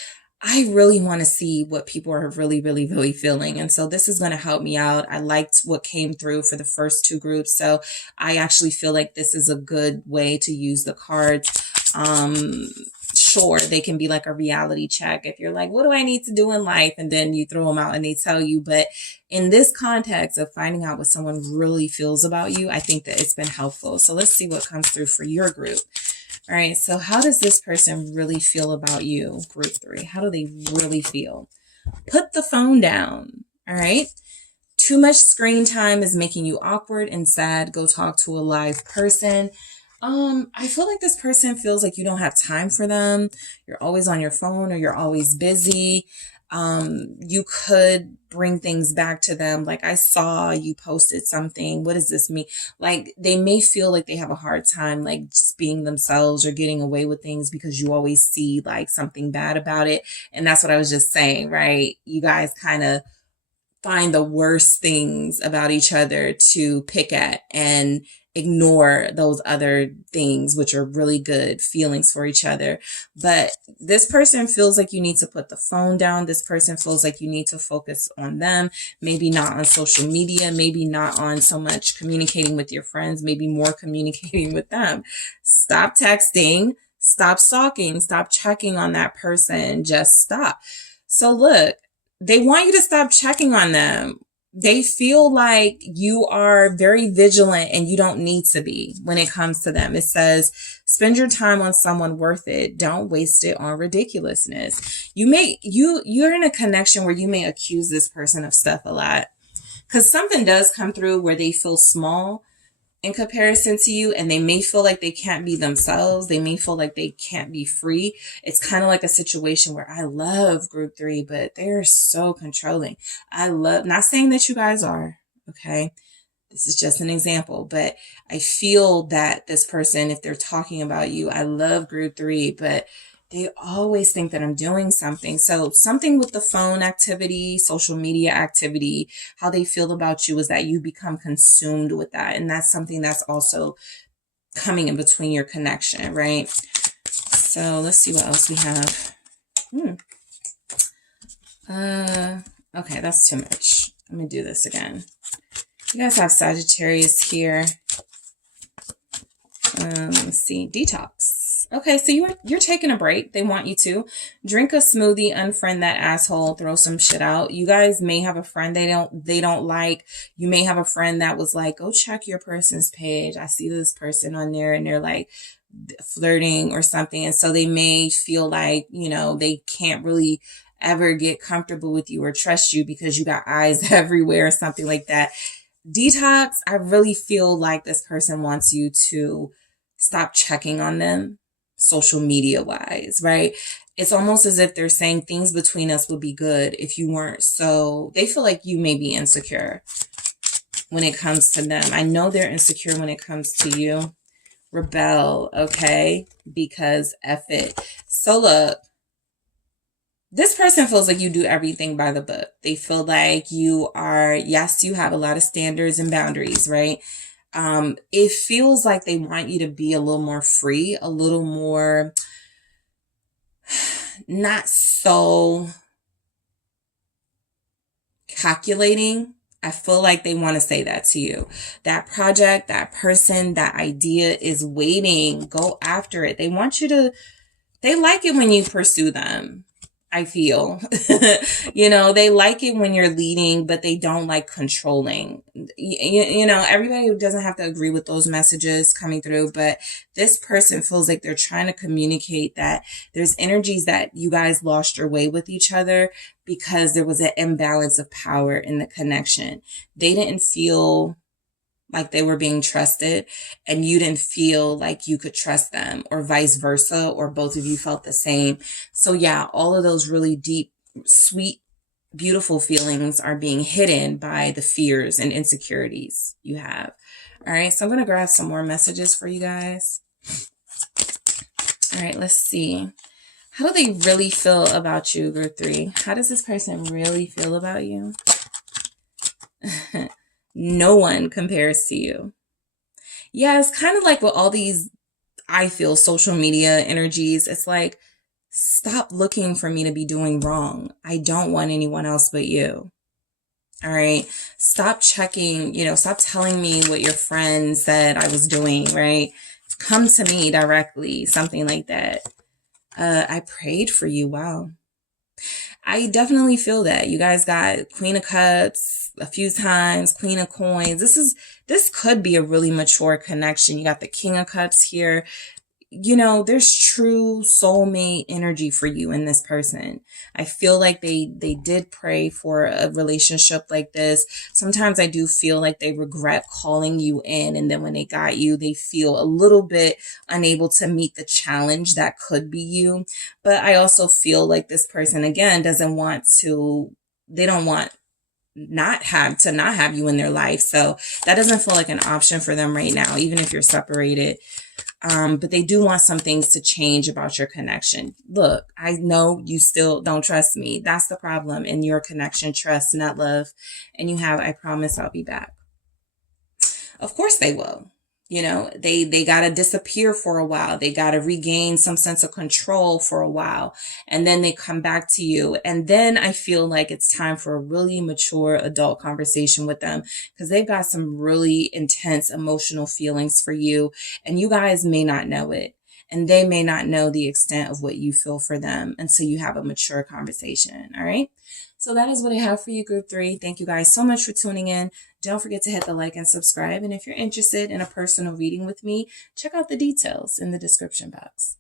I really want to see what people are really, really, really feeling. And so this is going to help me out. I liked what came through for the first two groups. So I actually feel like this is a good way to use the cards. Sure, they can be like a reality check. If you're like, what do I need to do in life? And then you throw them out and they tell you. But in this context of finding out what someone really feels about you, I think that it's been helpful. So let's see what comes through for your group. All right, so how does this person really feel about you, group 3? How do they really feel? Put the phone down, all right? Too much screen time is making you awkward and sad. Go talk to a live person. I feel like this person feels like you don't have time for them. You're always on your phone or you're always busy. You could bring things back to them. Like, I saw you posted something. What does this mean? Like, they may feel like they have a hard time, like, just being themselves or getting away with things because you always see like something bad about it. And that's what I was just saying, right? You guys kind of find the worst things about each other to pick at and ignore those other things, which are really good feelings for each other. But this person feels like you need to put the phone down. This person feels like you need to focus on them. Maybe not on social media, maybe not on so much communicating with your friends, maybe more communicating with them. Stop texting, stop stalking, stop checking on that person. Just stop. So look, they want you to stop checking on them. They feel like you are very vigilant and you don't need to be when it comes to them. It says, spend your time on someone worth it. Don't waste it on ridiculousness. You're in a connection where you may accuse this person of stuff a lot because something does come through where they feel small in comparison to you, and they may feel like they can't be themselves. They may feel like they can't be free. It's kind of like a situation where I love group 3, but they're so controlling. Not saying that you guys are, okay? This is just an example, but I feel that this person, if they're talking about you, I love group 3, but they always think that I'm doing something. So something with the phone activity, social media activity, how they feel about you is that you become consumed with that. And that's something that's also coming in between your connection, right? So let's see what else we have. Okay, that's too much. Let me do this again. You guys have Sagittarius here. Let's see, detox. Okay, so you're taking a break. They want you to drink a smoothie, unfriend that asshole, throw some shit out. You guys may have a friend they don't like. You may have a friend that was like, go check your person's page. I see this person on there and they're like flirting or something. And so they may feel like, they can't really ever get comfortable with you or trust you because you got eyes everywhere or something like that. Detox, I really feel like this person wants you to stop checking on them social media wise, right? It's almost as if they're saying things between us would be good if you weren't. So they feel like you may be insecure when it comes to them. I know they're insecure when it comes to you. Rebel, okay? Because F it. So look, this person feels like you do everything by the book. They feel like you have a lot of standards and boundaries, right? It feels like they want you to be a little more free, a little more not so calculating. I feel like they want to say that to you. That project, that person, that idea is waiting. Go after it. They like it when you pursue them. I feel, they like it when you're leading, but they don't like controlling. Everybody doesn't have to agree with those messages coming through, but this person feels like they're trying to communicate that there's energies that you guys lost your way with each other because there was an imbalance of power in the connection. They didn't feel like they were being trusted and you didn't feel like you could trust them, or vice versa, or both of you felt the same. So yeah, all of those really deep, sweet, beautiful feelings are being hidden by the fears and insecurities you have. All right, so I'm going to grab some more messages for you guys. All right, let's see. How do they really feel about you, group 3? How does this person really feel about you? No one compares to you. Yeah, it's kind of like with all these, I feel, social media energies. It's like, stop looking for me to be doing wrong. I don't want anyone else but you. All right. Stop checking, stop telling me what your friend said I was doing, right? Come to me directly, something like that. I prayed for you. Wow. I definitely feel that. You guys got Queen of Cups a few times, Queen of Coins. This could be a really mature connection. You got the King of Cups here. you know, there's true soulmate energy for you in this person. I feel like they did pray for a relationship like this. Sometimes I do feel like they regret calling you in, and then when they got you, they feel a little bit unable to meet the challenge that could be you. But I also feel like this person, again, doesn't want to, they don't want not have you in their life. So that doesn't feel like an option for them right now, even if you're separated. But they do want some things to change about your connection. Look, I know you still don't trust me. That's the problem in your connection, trust, not love. And you have, I promise I'll be back. Of course they will. You know, they got to disappear for a while. They got to regain some sense of control for a while. And then they come back to you. And then I feel like it's time for a really mature adult conversation with them, because they've got some really intense emotional feelings for you. And you guys may not know it. And they may not know the extent of what you feel for them until you have a mature conversation. All right. So that is what I have for you, Group 3. Thank you guys so much for tuning in. Don't forget to hit the like and subscribe. And if you're interested in a personal reading with me, check out the details in the description box.